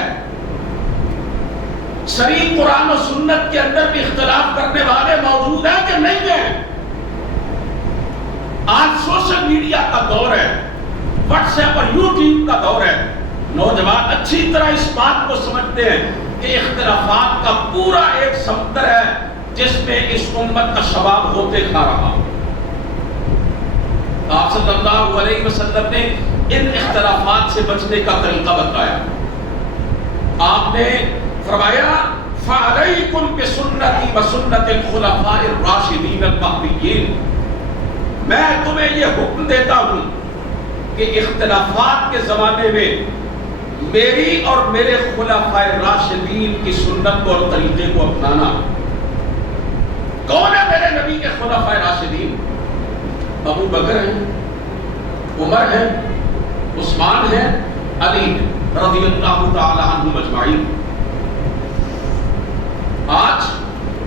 صریح قرآن و سنت کے اندر بھی اختلاف کرنے والے موجود ہیں کہ نہیں ہیں؟ آج سوشل میڈیا کا دور ہے، واٹس ایپ اور یوٹیوب کا دور ہے، نوجوان اچھی طرح اس بات کو سمجھتے ہیں کہ اختلافات کا پورا ایک سمندر ہے جس میں اس امت کا شباب ہوتے کھا رہا۔ آپ صلی اللہ علیہ وسلم نے ان اختلافات سے بچنے کا طریقہ بتایا۔ آپ نے فرمایا فَعَلَيْكُمْ بِسُنَّتِي وَسُنَّتِ الْخُلَفَاءِ الرَّاشِدِينَ الْمَهْدِيِّينَ۔ میں تمہیں یہ حکم دیتا ہوں کہ اختلافات کے زمانے میں میری اور میرے خلفاء راشدین کی سنت کو اور طریقے کو اپنانا۔ کون ہے میرے نبی کے خلفاء راشدین؟ ابو بکر ہیں، عمر ہیں، عثمان ہیں، علی رضی اللہ تعالی عنہم اجمعین۔ آج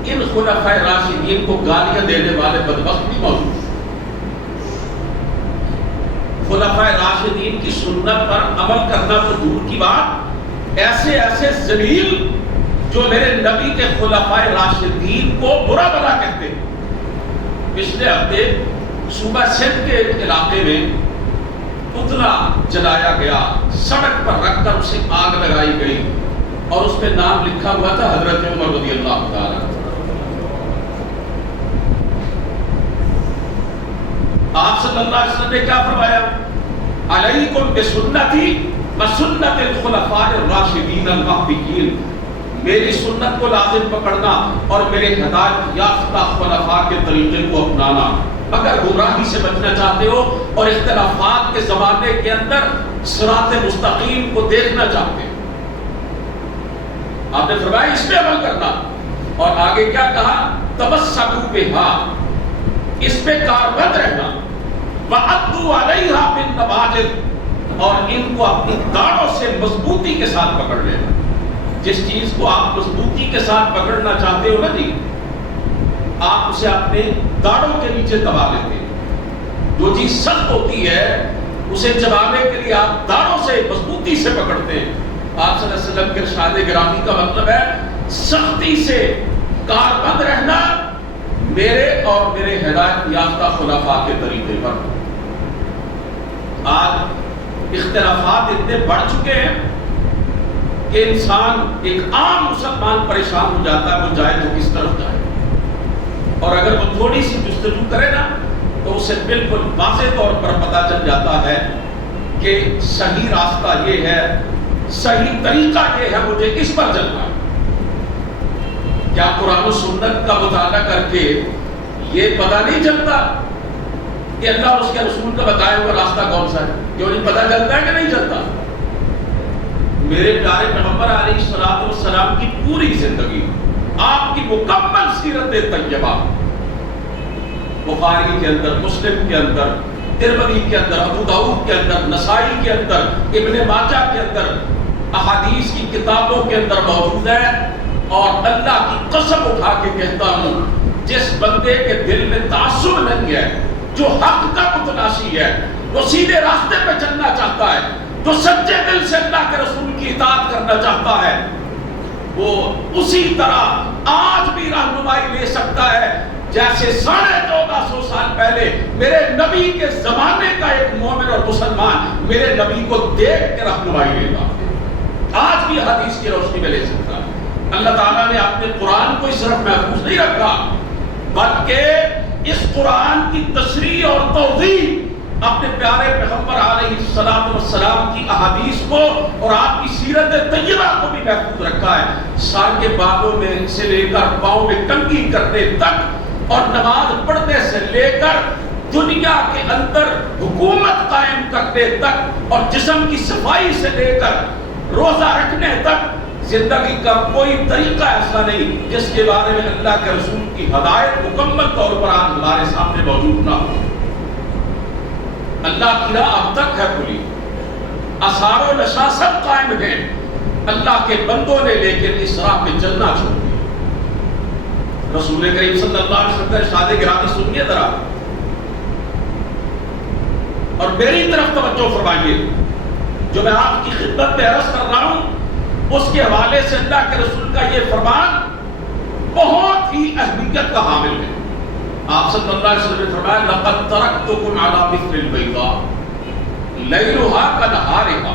ان خلفاء راشدین کو گالیاں دینے والے بدبخت بھی موجود ہیں۔ خلفاء راشدین کی سنت پر عمل کرنا تو دور کی بات، ایسے ایسے ذلیل جو میرے نبی کے خلفاء راشدین کو برا بھلا کہتے ہیں۔ پچھلے ہفتے صوبہ سندھ کے علاقے میں پتلا جلایا گیا، سڑک پر رکھ کر اسے آگ لگائی گئی اور اس پہ نام لکھا ہوا تھا حضرت عمر رضی اللہ تعالیٰ۔ آپ صلی اللہ علیہ وسلم نے کیا فرمایا؟ علیکم بسنتی وسنت الخلفاء الراشدین المہدیین۔ میری سنت کو لازم پکڑنا اور میرے ہدایت یافتہ خلفاء کے طریقے کو اپنانا۔ اگر گمراہی سے بچنا چاہتے ہو اور اختلافات کے زمانے کے اندر صراط مستقیم کو دیکھنا چاہتے ہو، آپ نے فرمایا اس پہ عمل کرنا، اور آگے کیا کہا؟ تمسکوا بہا، اس پہ کاربند رہنا، وعضوا علیہا بالنواجذ، اور ان کو اپنی داڑھوں سے مضبوطی کے ساتھ پکڑ لینا۔ جس چیز کو آپ مضبوطی کے ساتھ پکڑنا چاہتے ہو نا جی، آپ اسے اپنے داڑھوں کے نیچے دبا لیتے ہیں۔ جو چیز سخت ہوتی ہے اسے چبانے کے لیے آپ داڑھوں سے مضبوطی سے پکڑتے ہیں۔ آپ صلی اللہ علیہ وسلم کے ارشاد گرامی کا مطلب ہے سختی سے کاربند رہنا میرے اور میرے ہدایت یافتہ خلفاء کے طریقے پر۔ آج اختلافات اتنے بڑھ چکے ہیں کہ انسان، ایک عام مسلمان پریشان ہو جاتا ہے وہ جائے تو کس طرف جائے، اور اگر وہ تھوڑی سی جستجو کرے نا تو اسے بالکل واضح طور پر پتہ چل جاتا ہے کہ صحیح راستہ یہ ہے، صحیح طریقہ یہ ہے، مجھے اس پر چلنا ہے۔ کیا قرآن و سنت کا مطالعہ کر کے یہ پتہ نہیں چلتا کہ اللہ اور اس کے رسول کا بتایا ہوا راستہ کون سا ہے؟ کیوں نہیں پتہ چلتا ہے کہ نہیں چلتا؟ میرے پیارے پیغمبر علیہ الصلوۃ والسلام کی پوری زندگی، آپ کی مکمل سیرت طیبہ، بخاری کے اندر، مسلم کے اندر، ترمذی کے اندر، ابو داؤد کے اندر، نسائی کے اندر، ابن ماجہ کے اندر، احادیث کی کتابوں کے اندر موجود ہے۔ اور اللہ کی قسم اٹھا کے کہتا ہوں، جس بندے کے دل میں تعصب نہیں ہے، جو حق کا متلاشی ہے، وہ سیدھے راستے پہ چلنا چاہتا ہے، جو سچے دل سے اللہ کے رسول کی اطاعت کرنا چاہتا ہے، وہ اسی طرح آج بھی رہنمائی لے سکتا ہے جیسے 1450 سال پہلے میرے نبی کے زمانے کا ایک مومن اور مسلمان میرے نبی کو دیکھ کے رہنمائی لے گا۔ آج بھی حدیث کی روشنی میں لے سکتا ہے۔ اللہ تعالیٰ نے اپنے قرآن کو اس طرف محفوظ نہیں رکھا، بلکہ اس قرآن کی تشریح اور توضیح اپنے پیارے پیغمبر علیہ السلام کی احادیث کو اور آپ کی سیرت طیبہ کو بھی محفوظ رکھا ہے۔ سر کے بالوں میں سے لے کر پاؤں میں کنگھی کرنے تک، اور نماز پڑھنے سے لے کر دنیا کے اندر حکومت قائم کرنے تک، اور جسم کی صفائی سے لے کر روزہ رکھنے تک، زندگی کا کوئی طریقہ ایسا نہیں جس کے بارے میں اللہ کے رسول کی ہدایت مکمل طور پر آج ہمارے سامنے موجود نہ ہو۔ اللہ کی راہ اب تک ہے کھلی، آثار و نشاست قائم ہیں، اللہ کے بندوں نے لیکن اس راہ پہ چلنا چھوڑ دیا۔ رسول کریم صلی اللہ علیہ وسلم کا ارشاد گرامی سنیے ذرا، اور میری طرف توجہ فرمائیے۔ جو میں آپ کی خدمت میں عرض کر رہا ہوں اس کے حوالے سے اللہ کے رسول کا یہ فرمان بہت ہی اہمیت کا حامل ہے۔ آپ صلی اللہ علیہ وسلم نے فرمایا لقد ترکتکم علی مثل البیضاء لیلها کنہارها۔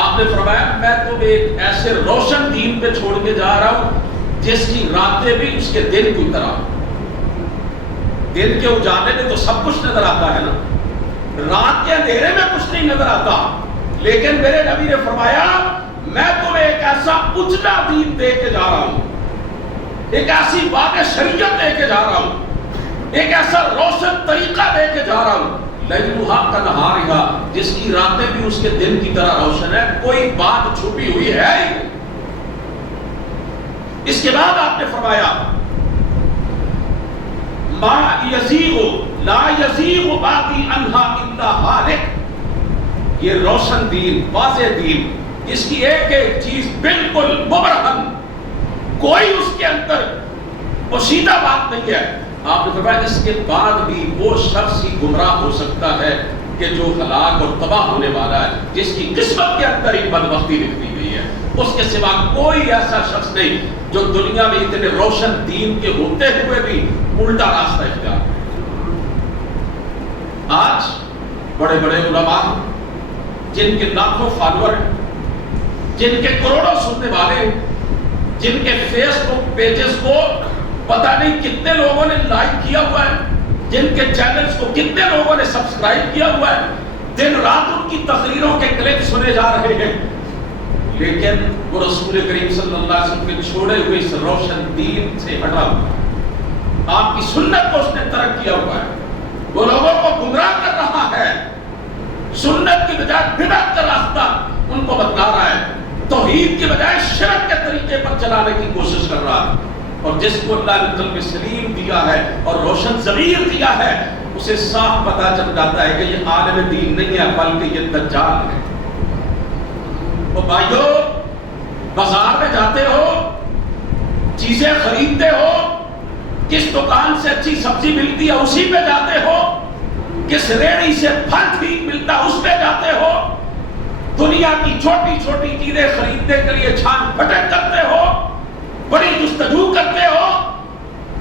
آپ نے فرمایا میں تمہیں ایک ایسے روشن دین پہ چھوڑ کے جا رہا ہوں جس کی راتیں بھی اس کے دن کی طرح۔ دن کے اجالے میں تو سب کچھ نظر آتا ہے نا، رات کے اندھیرے میں کچھ نہیں نظر آتا، لیکن میرے نبی نے فرمایا میں تمہیں ایک ایسا اجلا دین دے کے جا رہا ہوں، ایک ایسی واضح شریعت دے کے جا رہا ہوں، ایک ایسا روشن طریقہ دے کے جا رہا ہوں، لیلھا کنہارھا، جس کی راتیں بھی اس کے دن کی طرح روشن ہے، کوئی بات چھپی ہوئی ہے ہی۔ اس کے بعد آپ نے فرمایا ما یزیغ لا یزیغ بعدی عنہا الا ہالک۔ یہ روشن دین، واضح دین، اس کی ایک ایک چیز بالکل مبرہن، کوئی اس کے اندر پوشیدہ بات نہیں ہے۔ آپ نے فرمایا اس کے بعد بھی وہ شخص ہی گمراہ ہو سکتا ہے کہ جو ہلاک اور تباہ ہونے والا ہے، جس کی قسمت کے اندر ہی بدبختی لکھ دی گئی ہے۔ اس کے سوا کوئی ایسا شخص نہیں جو دنیا میں اتنے روشن دین کے ہوتے ہوئے بھی الٹا راستہ اختیار کرے۔ آج بڑے بڑے علماء جن کے لاکھوں فالوور ہیں، جن کے کروڑوں سننے والے ہیں، جن کے فیس بک پیجز کو پتہ نہیں کتنے لوگوں نے لائک کیا ہوا ہے، جن کے چینلز کو کتنے لوگوں نے سبسکرائب کیا ہوا ہے، دن رات ان کی تقریروں کے کلپ سنے جا رہے ہیں، لیکن وہ رسول کریم صلی اللہ علیہ وسلم کے چھوڑے ہوئے اس روشن دین سے ہٹا ہوا ہے، آپ کی سنت کو اس نے ترک کیا ہوا ہے، وہ لوگوں کو گمراہ کر رہا ہے، سنت کی بجائے بدعت کا راستہ ان کو بتلا رہا ہے، توحید کی بجائے شرک کے طریقے پر چلانے کی کوشش کر رہا ہے۔ اور جس کو اللہ نے قلب سلیم دیا ہے اور روشن ضمیر دیا ہے، اسے صاف پتہ چل جاتا ہے کہ یہ عالم دین نہیں ہے بلکہ یہ دجال ہے۔ تو بھائیو، بازار میں جاتے ہو، چیزیں خریدتے ہو، کس دکان سے اچھی سبزی ملتی ہے اسی پہ جاتے ہو، کس ریڑھی سے پھل ٹھیک ملتا اس پہ جاتے ہو، دنیا کی چھوٹی چھوٹی چیزیں خریدنے کے لیے چھان پھٹک کرتے ہو، بڑی جستجو کرتے ہو۔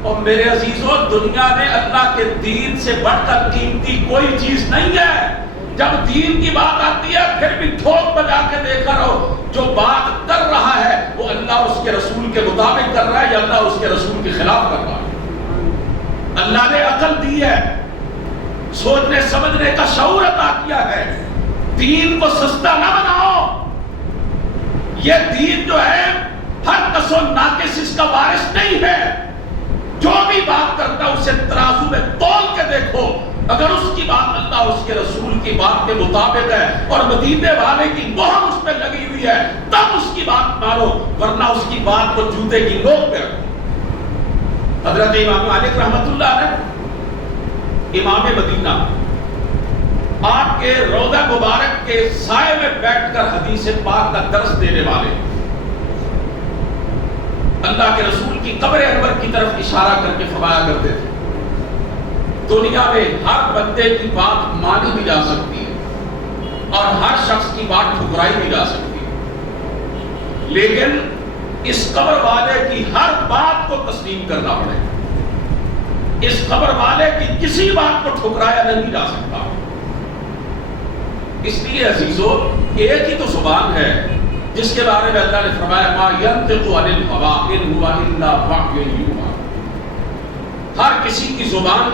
اور میرے عزیزو، دنیا میں اللہ کے دین سے بڑھ کر قیمتی کوئی چیز نہیں ہے۔ جب دین کی بات آتی ہے پھر بھی ٹھوک بجا کے دیکھ رہو، جو بات کر رہا ہے وہ اللہ اور اس کے رسول کے مطابق کر رہا ہے یا اللہ اور اس کے رسول کے خلاف کر رہا ہے۔ اللہ نے عقل دی ہے، سوچنے سمجھنے کا شعور عطا کیا ہے، دین کو سستا نہ بناؤ۔ یہ دین جو ہے ہر کس و ناقص اس کا وارث نہیں ہے، جو بھی بات کرتا ہے اسے ترازو میں تول کے دیکھو، اگر اس کی بات اللہ اور اس کے رسول کی بات کے مطابق ہے اور مدینے والے کی مہر اس پہ لگی ہوئی ہے تب اس کی بات مانو، ورنہ اس کی بات کو جوتے کی نوک پہ رکھو۔ حضرت امام مالک رحمت اللہ علیہ، امام مدینہ، آپ کے روضہ مبارک کے سائے میں بیٹھ کر حدیث پاک کا درس دینے والے، اللہ کے رسول کی قبر انور کی طرف اشارہ کر کے فرمایا کرتے تھے، دنیا میں ہر بندے کی بات مانی بھی جا سکتی ہے اور ہر شخص کی بات ٹھکرائی بھی جا سکتی ہے، لیکن اس قبر والے کی ہر بات کو تسلیم کرنا پڑے، اس قبر والے کی کسی بات کو ٹھکرایا نہیں جا سکتا۔ اس لیے عزیزو، ایک ہی تو زبان ہے جس کے بارے میں اللہ نے فرمایا ما ينطق عن الهوى ان هو الا وحی یوحی، ہر کسی کی زبان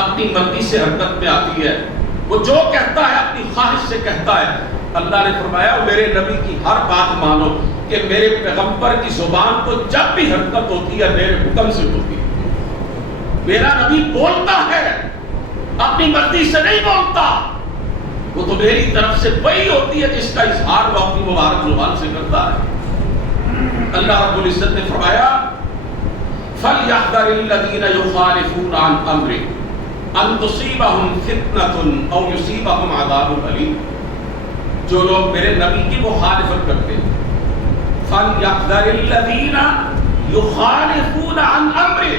اپنی مرضی سے حرکت میں آتی ہے، وہ جو کہتا ہے اپنی خواہش سے کہتا ہے۔ اللہ نے فرمایا میرے نبی کی ہر بات مانو کہ میرے پیغمبر کی زبان کو جب بھی حرکت ہوتی ہے میرے حکم سے ہوتی ہے، میرا نبی بولتا ہے اپنی مرضی سے نہیں بولتا، وہ تو میری طرف سے وہی ہوتی ہے جس کا اظہار وہ اپنی مبارک زبان سے کرتا ہے۔ اللہ رب العزت نے فرمایا فَلْيَحْذَرِ الَّذِينَ يُخَالِفُونَ عَنْ أَمْرِهِ أَن تُصِيبَهُمْ فِتْنَةٌ أَوْ يُصِيبَهُمْ عَذَابٌ أَلِيمٌ، جو لوگ میرے نبی کی مخالفت کرتے ہیں، فَلْيَحْذَرِ الَّذِينَ يُخَالِفُونَ عَنْ أَمْرِهِ،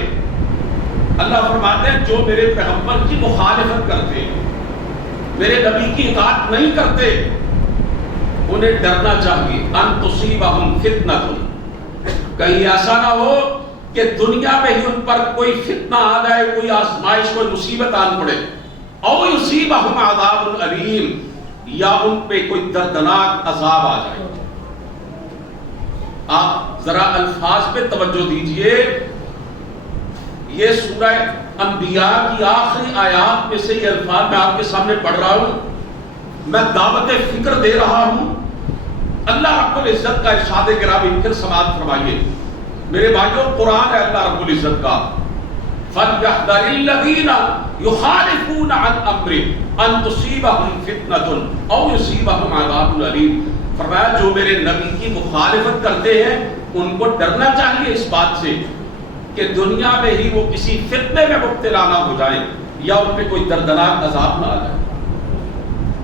اللہ فرماتے ہیں جو میرے پیغمبر کی مخالفت کرتے ہیں، میرے نبی کی اطاعت نہیں کرتے، انہیں ڈرنا چاہیے ان تصیبہم فتنۃ، کہیں ایسا نہ ہو کہ دنیا میں ہی ان پر کوئی فتنہ آ جائے، کوئی آزمائش، کوئی مصیبت آن پڑے، او یصیبہم عذاب علیم، یا ان پہ کوئی دردناک عذاب آ جائے۔ آپ ذرا الفاظ پہ توجہ دیجئے، یہ سورہ انبیاء کی آخری آیات میں سے یہ الفاظ میں آپ کے سامنے پڑھ رہا ہوں، میں دعوت فکر دے رہا ہوں۔ اللہ رب العزت کا ارشاد گرامی پھر سماعت فرمائیے میرے بھائیوں، قرآن ہے اللہ رب العزت کا، فَلْيَحْذَرِ الَّذِينَ يُخَالِفُونَ عَنْ أَمْرِهِ أَن تُصِيبَهُمْ فِتْنَةٌ أَوْ يُصِيبَهُمْ عَذَابٌ أَلِيمٌ، فرمایا جو میرے نبی کی مخالفت کرتے ہیں ان کو ڈرنا چاہیے اس بات سے کہ دنیا میں ہی وہ کسی فتنے میں مبتلا نہ ہو جائیں یا ان پہ کوئی دردناک عذاب نہ آ جائے۔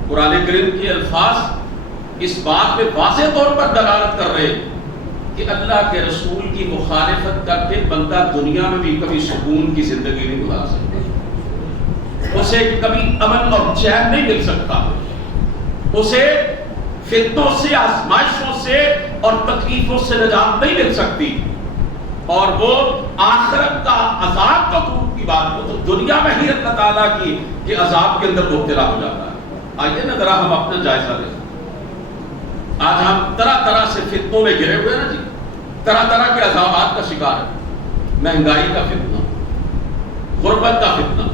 قرآن کریم کے الفاظ اس بات میں واضح طور پر دلالت کر رہے ہیں کہ اللہ کے رسول کی مخالفت کر کے بندہ دنیا میں بھی کبھی سکون کی زندگی نہیں گزار سکتا، اسے کبھی امن اور چین نہیں مل سکتا، اسے فتنوں سے، آزمائشوں سے اور تکلیفوں سے نجات نہیں مل سکتی، اور وہ آخرت کا عذاب تو دور کی بات، وہ تو دنیا میں ہی اللہ تعالیٰ کی کہ عذاب کے اندر مبتلا ہو جاتا ہے۔ آئیے نا ذرا ہم اپنا جائزہ لیں، آج ہم طرح طرح سے فتنوں میں گرے ہوئے ہیں نا جی، طرح طرح کے عذابات کا شکار ہے، مہنگائی کا فتنہ، غربت کا فتنہ،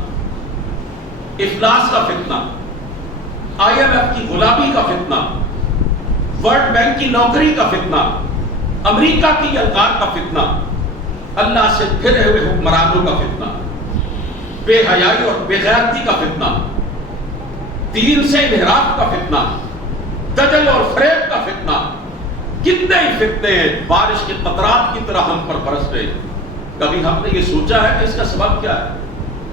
افلاس کا فتنہ، IMF کی غلامی کا فتنہ، ورلڈ بینک کی نوکری کا فتنہ، امریکہ کی یلغار کا فتنہ، اللہ سے پھرے ہوئے حکمرانوں کا فتنہ، بے حیائی اور بے غیرتی کا فتنہ، دین سے انحراف کا فتنہ، دجل اور فریب کا فتنہ، کتنے ہی فتنے بارش کے قطرات کی طرح ہم پر برس رہے۔ کبھی ہم نے یہ سوچا ہے کہ اس کا سبب کیا ہے،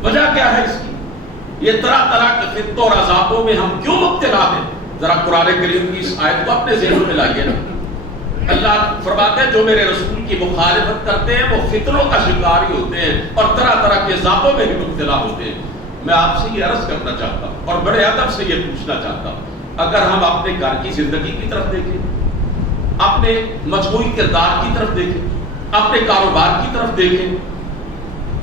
وجہ کیا ہے اس کی؟ یہ طرح طرح کے فتنوں اور عذابوں میں ہم کیوں مبتلا ہیں؟ ذرا قرآن کریم کی اس آیت کو اپنے ذہن میں لائیے نا۔ اللہ فرماتے ہیں جو میرے رسول کی مخالفت کرتے ہیں وہ فتنوں کا شکار ہی ہوتے ہیں اور طرح طرح کے عذابوں میں بھی مبتلا ہوتے ہیں۔ میں آپ سے یہ عرض کرنا چاہتا ہوں اور بڑے ادب سے یہ پوچھنا چاہتا ہوں، اگر ہم اپنے گھر کی زندگی کی طرف دیکھیں، اپنے مجموعی کردار کی طرف دیکھیں، اپنے کاروبار کی طرف دیکھیں،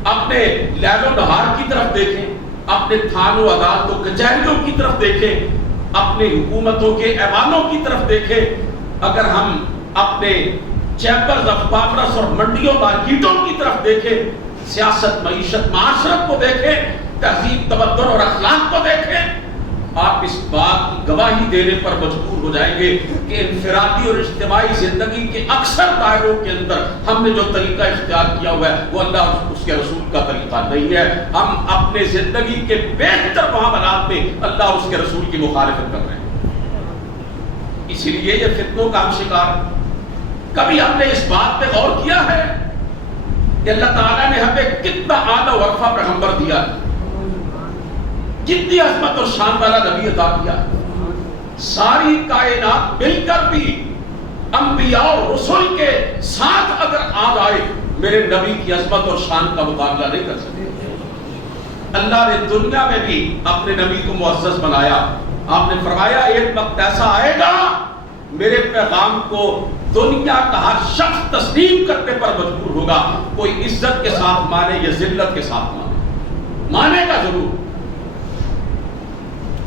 اپنے لیل و نہار کی طرف دیکھیں، اپنے تھانوں عدالتوں کچہریوں کی طرف دیکھیں، اپنے حکومتوں کے ایوانوں کی طرف دیکھیں، اگر ہم اپنے چیمبرز آف کامرس اور منڈیوں مارکیٹوں کی طرف دیکھیں، سیاست، معیشت، معاشرت کو دیکھیں، تہذیب، تمدن اور اخلاق کو دیکھیں، آپ اس بات کی گواہی دینے پر مجبور ہو جائیں گے کہ انفرادی اور اجتماعی زندگی کے اکثر دائروں کے اندر ہم نے جو طریقہ اختیار کیا ہوا ہے وہ اللہ اور اس کے رسول کا طریقہ نہیں ہے۔ ہم اپنے زندگی کے بہتر معاملات میں اللہ اور اس کے رسول کی مخالفت کر رہے ہیں، اسی لیے یہ فتنوں کا ہم شکار ہیں۔ کبھی ہم نے اس بات پہ غور کیا ہے کہ اللہ تعالیٰ نے ہمیں کتنا اعلیٰ ورفع پیغمبر دیا ہے، کتنی عظمت اور شان والا نبی عطا کیا؟ ساری کائنات مل کر بھی انبیاء اور رسول کے ساتھ اگر آ جائے میرے نبی کی عظمت اور شان کا مقابلہ نہیں کر سکتے۔ اللہ نے دنیا میں بھی اپنے نبی کو معزز بنایا۔ آپ نے فرمایا ایک وقت ایسا آئے گا میرے پیغام کو دنیا کا ہر شخص تسلیم کرنے پر مجبور ہوگا، کوئی عزت کے ساتھ مانے یا ذلت کے ساتھ مانے گا ضرور۔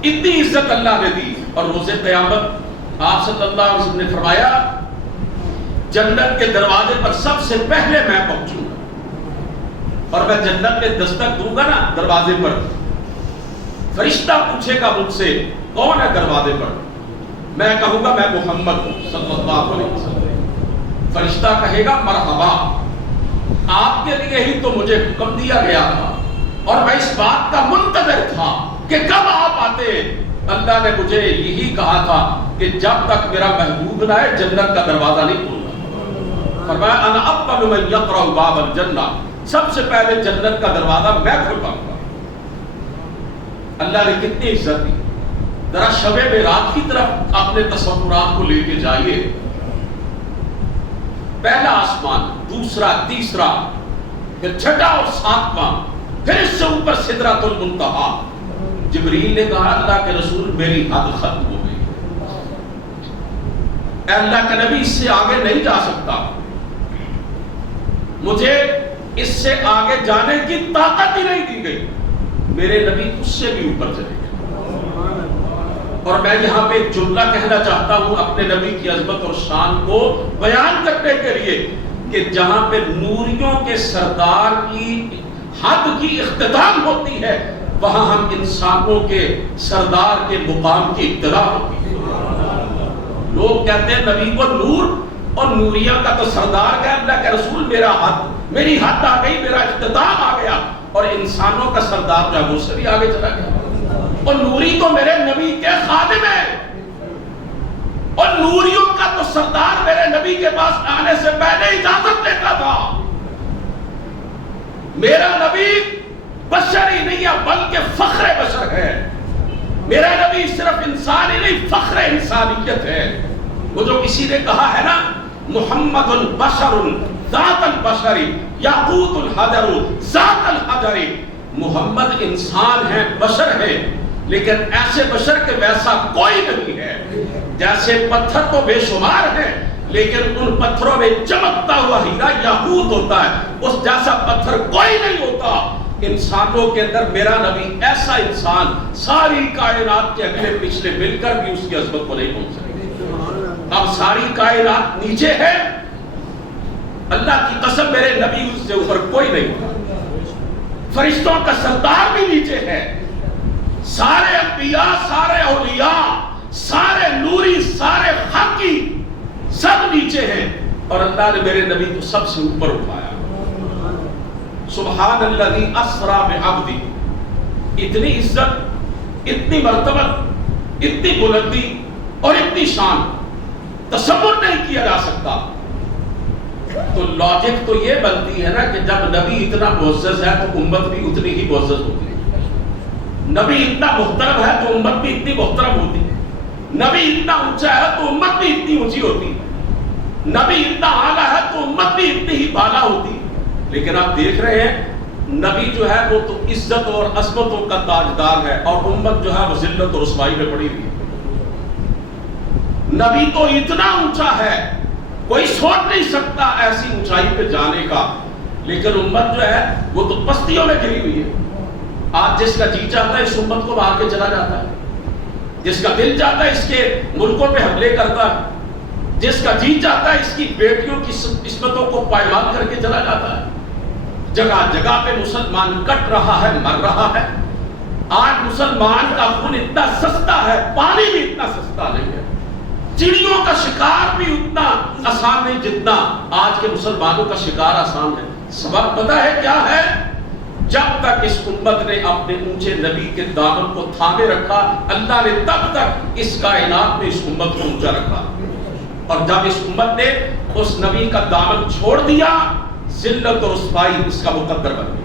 اتنی عزت اللہ نے دی، اور روز قیامت آپ صلی اللہ علیہ وسلم نے فرمایا جنت کے دروازے پر سب سے پہلے میں پہنچوں گا، اور میں جنت میں دستک دوں گا نا دروازے پر، فرشتہ پوچھے گا مجھ سے کون ہے دروازے پر، میں کہوں گا میں محمد ہوں صلی اللہ علیہ وسلم۔ فرشتہ کہے گا مرحبا، آپ کے لیے ہی تو مجھے حکم دیا گیا تھا اور میں اس بات کا منتظر تھا کہ کب آپ آتے۔ اللہ نے مجھے یہی کہا تھا کہ جب تک میرا محبوب نہ ہے جنت کا دروازہ نہیں کھولنا۔ فرمایا انا اول من یقرع باب الجنہ، سب سے پہلے جنت کا دروازہ میں کھولواؤں گا۔ اللہ نے کتنی عزت دی۔ ذرا شب معراج کی طرف اپنے تصورات کو لے کے جائیے، پہلا آسمان، دوسرا، تیسرا، پھر چھٹا اور ساتواں، پھر اس سے اوپر سدرۃ المنتہا۔ جبریل نے کہا اللہ کے رسول میری حد ختم ہو گئی، اے اللہ کے نبی اس سے آگے نہیں جا سکتا، مجھے اس سے آگے جانے کی طاقت ہی نہیں دی گئی، میرے نبی اس سے بھی اوپر چلے گئے۔ اور میں یہاں پہ ایک جملہ کہنا چاہتا ہوں اپنے نبی کی عظمت اور شان کو بیان کرنے کے لیے کہ جہاں پہ نوریوں کے سردار کی حد کی اختتام ہوتی ہے وہاں ہم انسانوں کے سردار کے مقام کی ابتدا ہوتی ہے۔ لوگ کہتے ہیں نبی کو نور اور نوریہ کا تو سردار کیا، اللہ کے رسول میری حد آ گئی، میرا اختتام آ گیا، اور انسانوں کا سردار جو ہے وہ سے بھی آگے چلا گیا، اور نوری تو میرے نبی کے خادم ہے، اور نوریوں کا تو سردار میرے نبی کے پاس آنے سے پہلے اجازت لیتا تھا۔ میرا نبی بشر ہی نہیں ہے بلکہ فخر بشر ہے، میرا نبی صرف انسان ہی نہیں فخر انسانیت ہے۔ وہ جو کسی نے کہا ہے نا محمد بشر ذات البشر یاقوت الحجر ذات الحجر، محمد انسان ہے، بشر ہے، لیکن ایسے بشر کے ویسا کوئی نہیں ہے۔ جیسے پتھر تو بے شمار ہیں لیکن ان پتھروں میں چمکتا ہوا ہیرا یاقوت ہوتا ہے، اس جیسا پتھر کوئی نہیں ہوتا۔ انسانوں کے اندر میرا نبی ایسا انسان ساری کائنات کے اگلے پچھلے مل کر بھی اس کی عظمت کو نہیں پہنچ سکتے۔ اب ساری کائنات نیچے ہے، اللہ کی قسم میرے نبی اس سے اوپر کوئی نہیں ہوتا۔ فرشتوں کا سردار بھی نیچے ہے، سارے انبیاء، سارے اولیاء، سارے نوری، سارے خاکی، سب نیچے ہیں، اور اللہ نے میرے نبی کو سب سے اوپر اٹھایا۔ سبحان الذی اسری بعبدہ، اتنی عزت، اتنی مرتبہ، اتنی بلندی اور اتنی شان تصور نہیں کیا جا سکتا۔ تو لاجک تو یہ بنتی ہے نا کہ جب نبی اتنا معزز ہے تو امت بھی اتنی ہی معزز ہوتی ہے، نبی اتنا محترم ہے تو امت بھی اتنی محترم ہوتی ہے، نبی اتنا اونچا ہے تو امت بھی اتنی اونچی ہوتی ہے، نبی اتنا اعلیٰ ہے تو امت بھی اتنی ہی بالا ہوتی ہے۔ لیکن آپ دیکھ رہے ہیں نبی جو ہے وہ تو عزت اور عظمتوں کا تاجدار ہے، اور امت جو ہے وہ ذلت اور رسوائی میں پڑی ہوئی ہے۔ نبی تو اتنا اونچا ہے، کوئی سوچ نہیں سکتا ایسی اونچائی پہ جانے کا، لیکن امت جو ہے وہ تو پستیوں میں گری ہوئی ہے۔ آج جس کا جی چاہتا ہے اس امت کو مار کے چلا جاتا ہے، جس کا دل چاہتا ہے اس کے ملکوں پہ حملے کرتا ہے، جس کا جی چاہتا ہے اس کی بیٹیوں کی عصمتوں کو پائمال کر کے چلا جاتا ہے۔ جگہ جگہ پہ مسلمان کٹ رہا ہے، مر رہا ہے۔ آج مسلمان کا خون اتنا سستا ہے، پانی بھی اتنا سستا نہیں ہے، چڑیوں کا شکار بھی اتنا آسان نہیں جتنا آج کے مسلمانوں کا شکار آسان ہے۔ سبب پتہ ہے کیا ہے؟ جب تک اس امت نے اپنے اونچے نبی کے دامن کو تھامے رکھا، اللہ نے تب تک اس کائنات میں اس امت کو اونچا رکھا، اور جب اس امت نے اس نبی کا دامن چھوڑ دیا، ذلت اور رسوائی اس کا مقدر بن گئی۔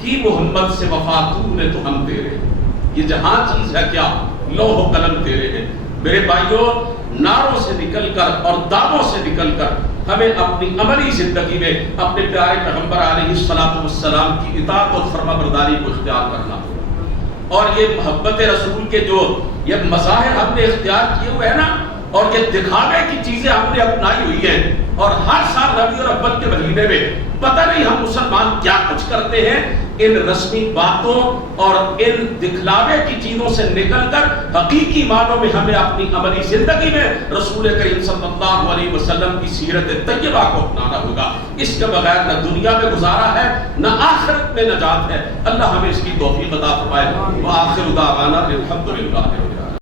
کی محمد سے وفا تو نے تو ہم تیرے، یہ جہاں چیز ہے کیا، لوح و قلم تیرے ہیں۔ میرے بھائیوں، نعروں سے نکل کر اور دعووں سے نکل کر ہمیں اپنی عملی زندگی میں اپنے پیارے پیغمبر علیہ السلام کی اطاعت اور فرما برداری کو اختیار کرنا ہوگا، اور یہ محبت رسول کے جو یہ مظاہر ہم نے اختیار کیے ہوئے ہیں نا، اور یہ دکھاوے کی چیزیں ہم نے اپنائی ہوئی ہیں، اور ہر سال ربیع الاول کے مہینے میں پتہ نہیں ہم مسلمان کیا کچھ کرتے ہیں، ان رسمی باتوں اور ان دکھلاوے کی چیزوں سے نکل کر حقیقی معنوں میں ہمیں اپنی عملی زندگی میں رسول کریم صلی اللہ علیہ وسلم کی سیرت طیبہ کو اپنانا ہوگا۔ اس کے بغیر نہ دنیا میں گزارا ہے نہ آخرت میں نجات ہے۔ اللہ ہمیں اس کی توفیق عطا فرمائے۔ وآخر دعوانا الحمدللہ۔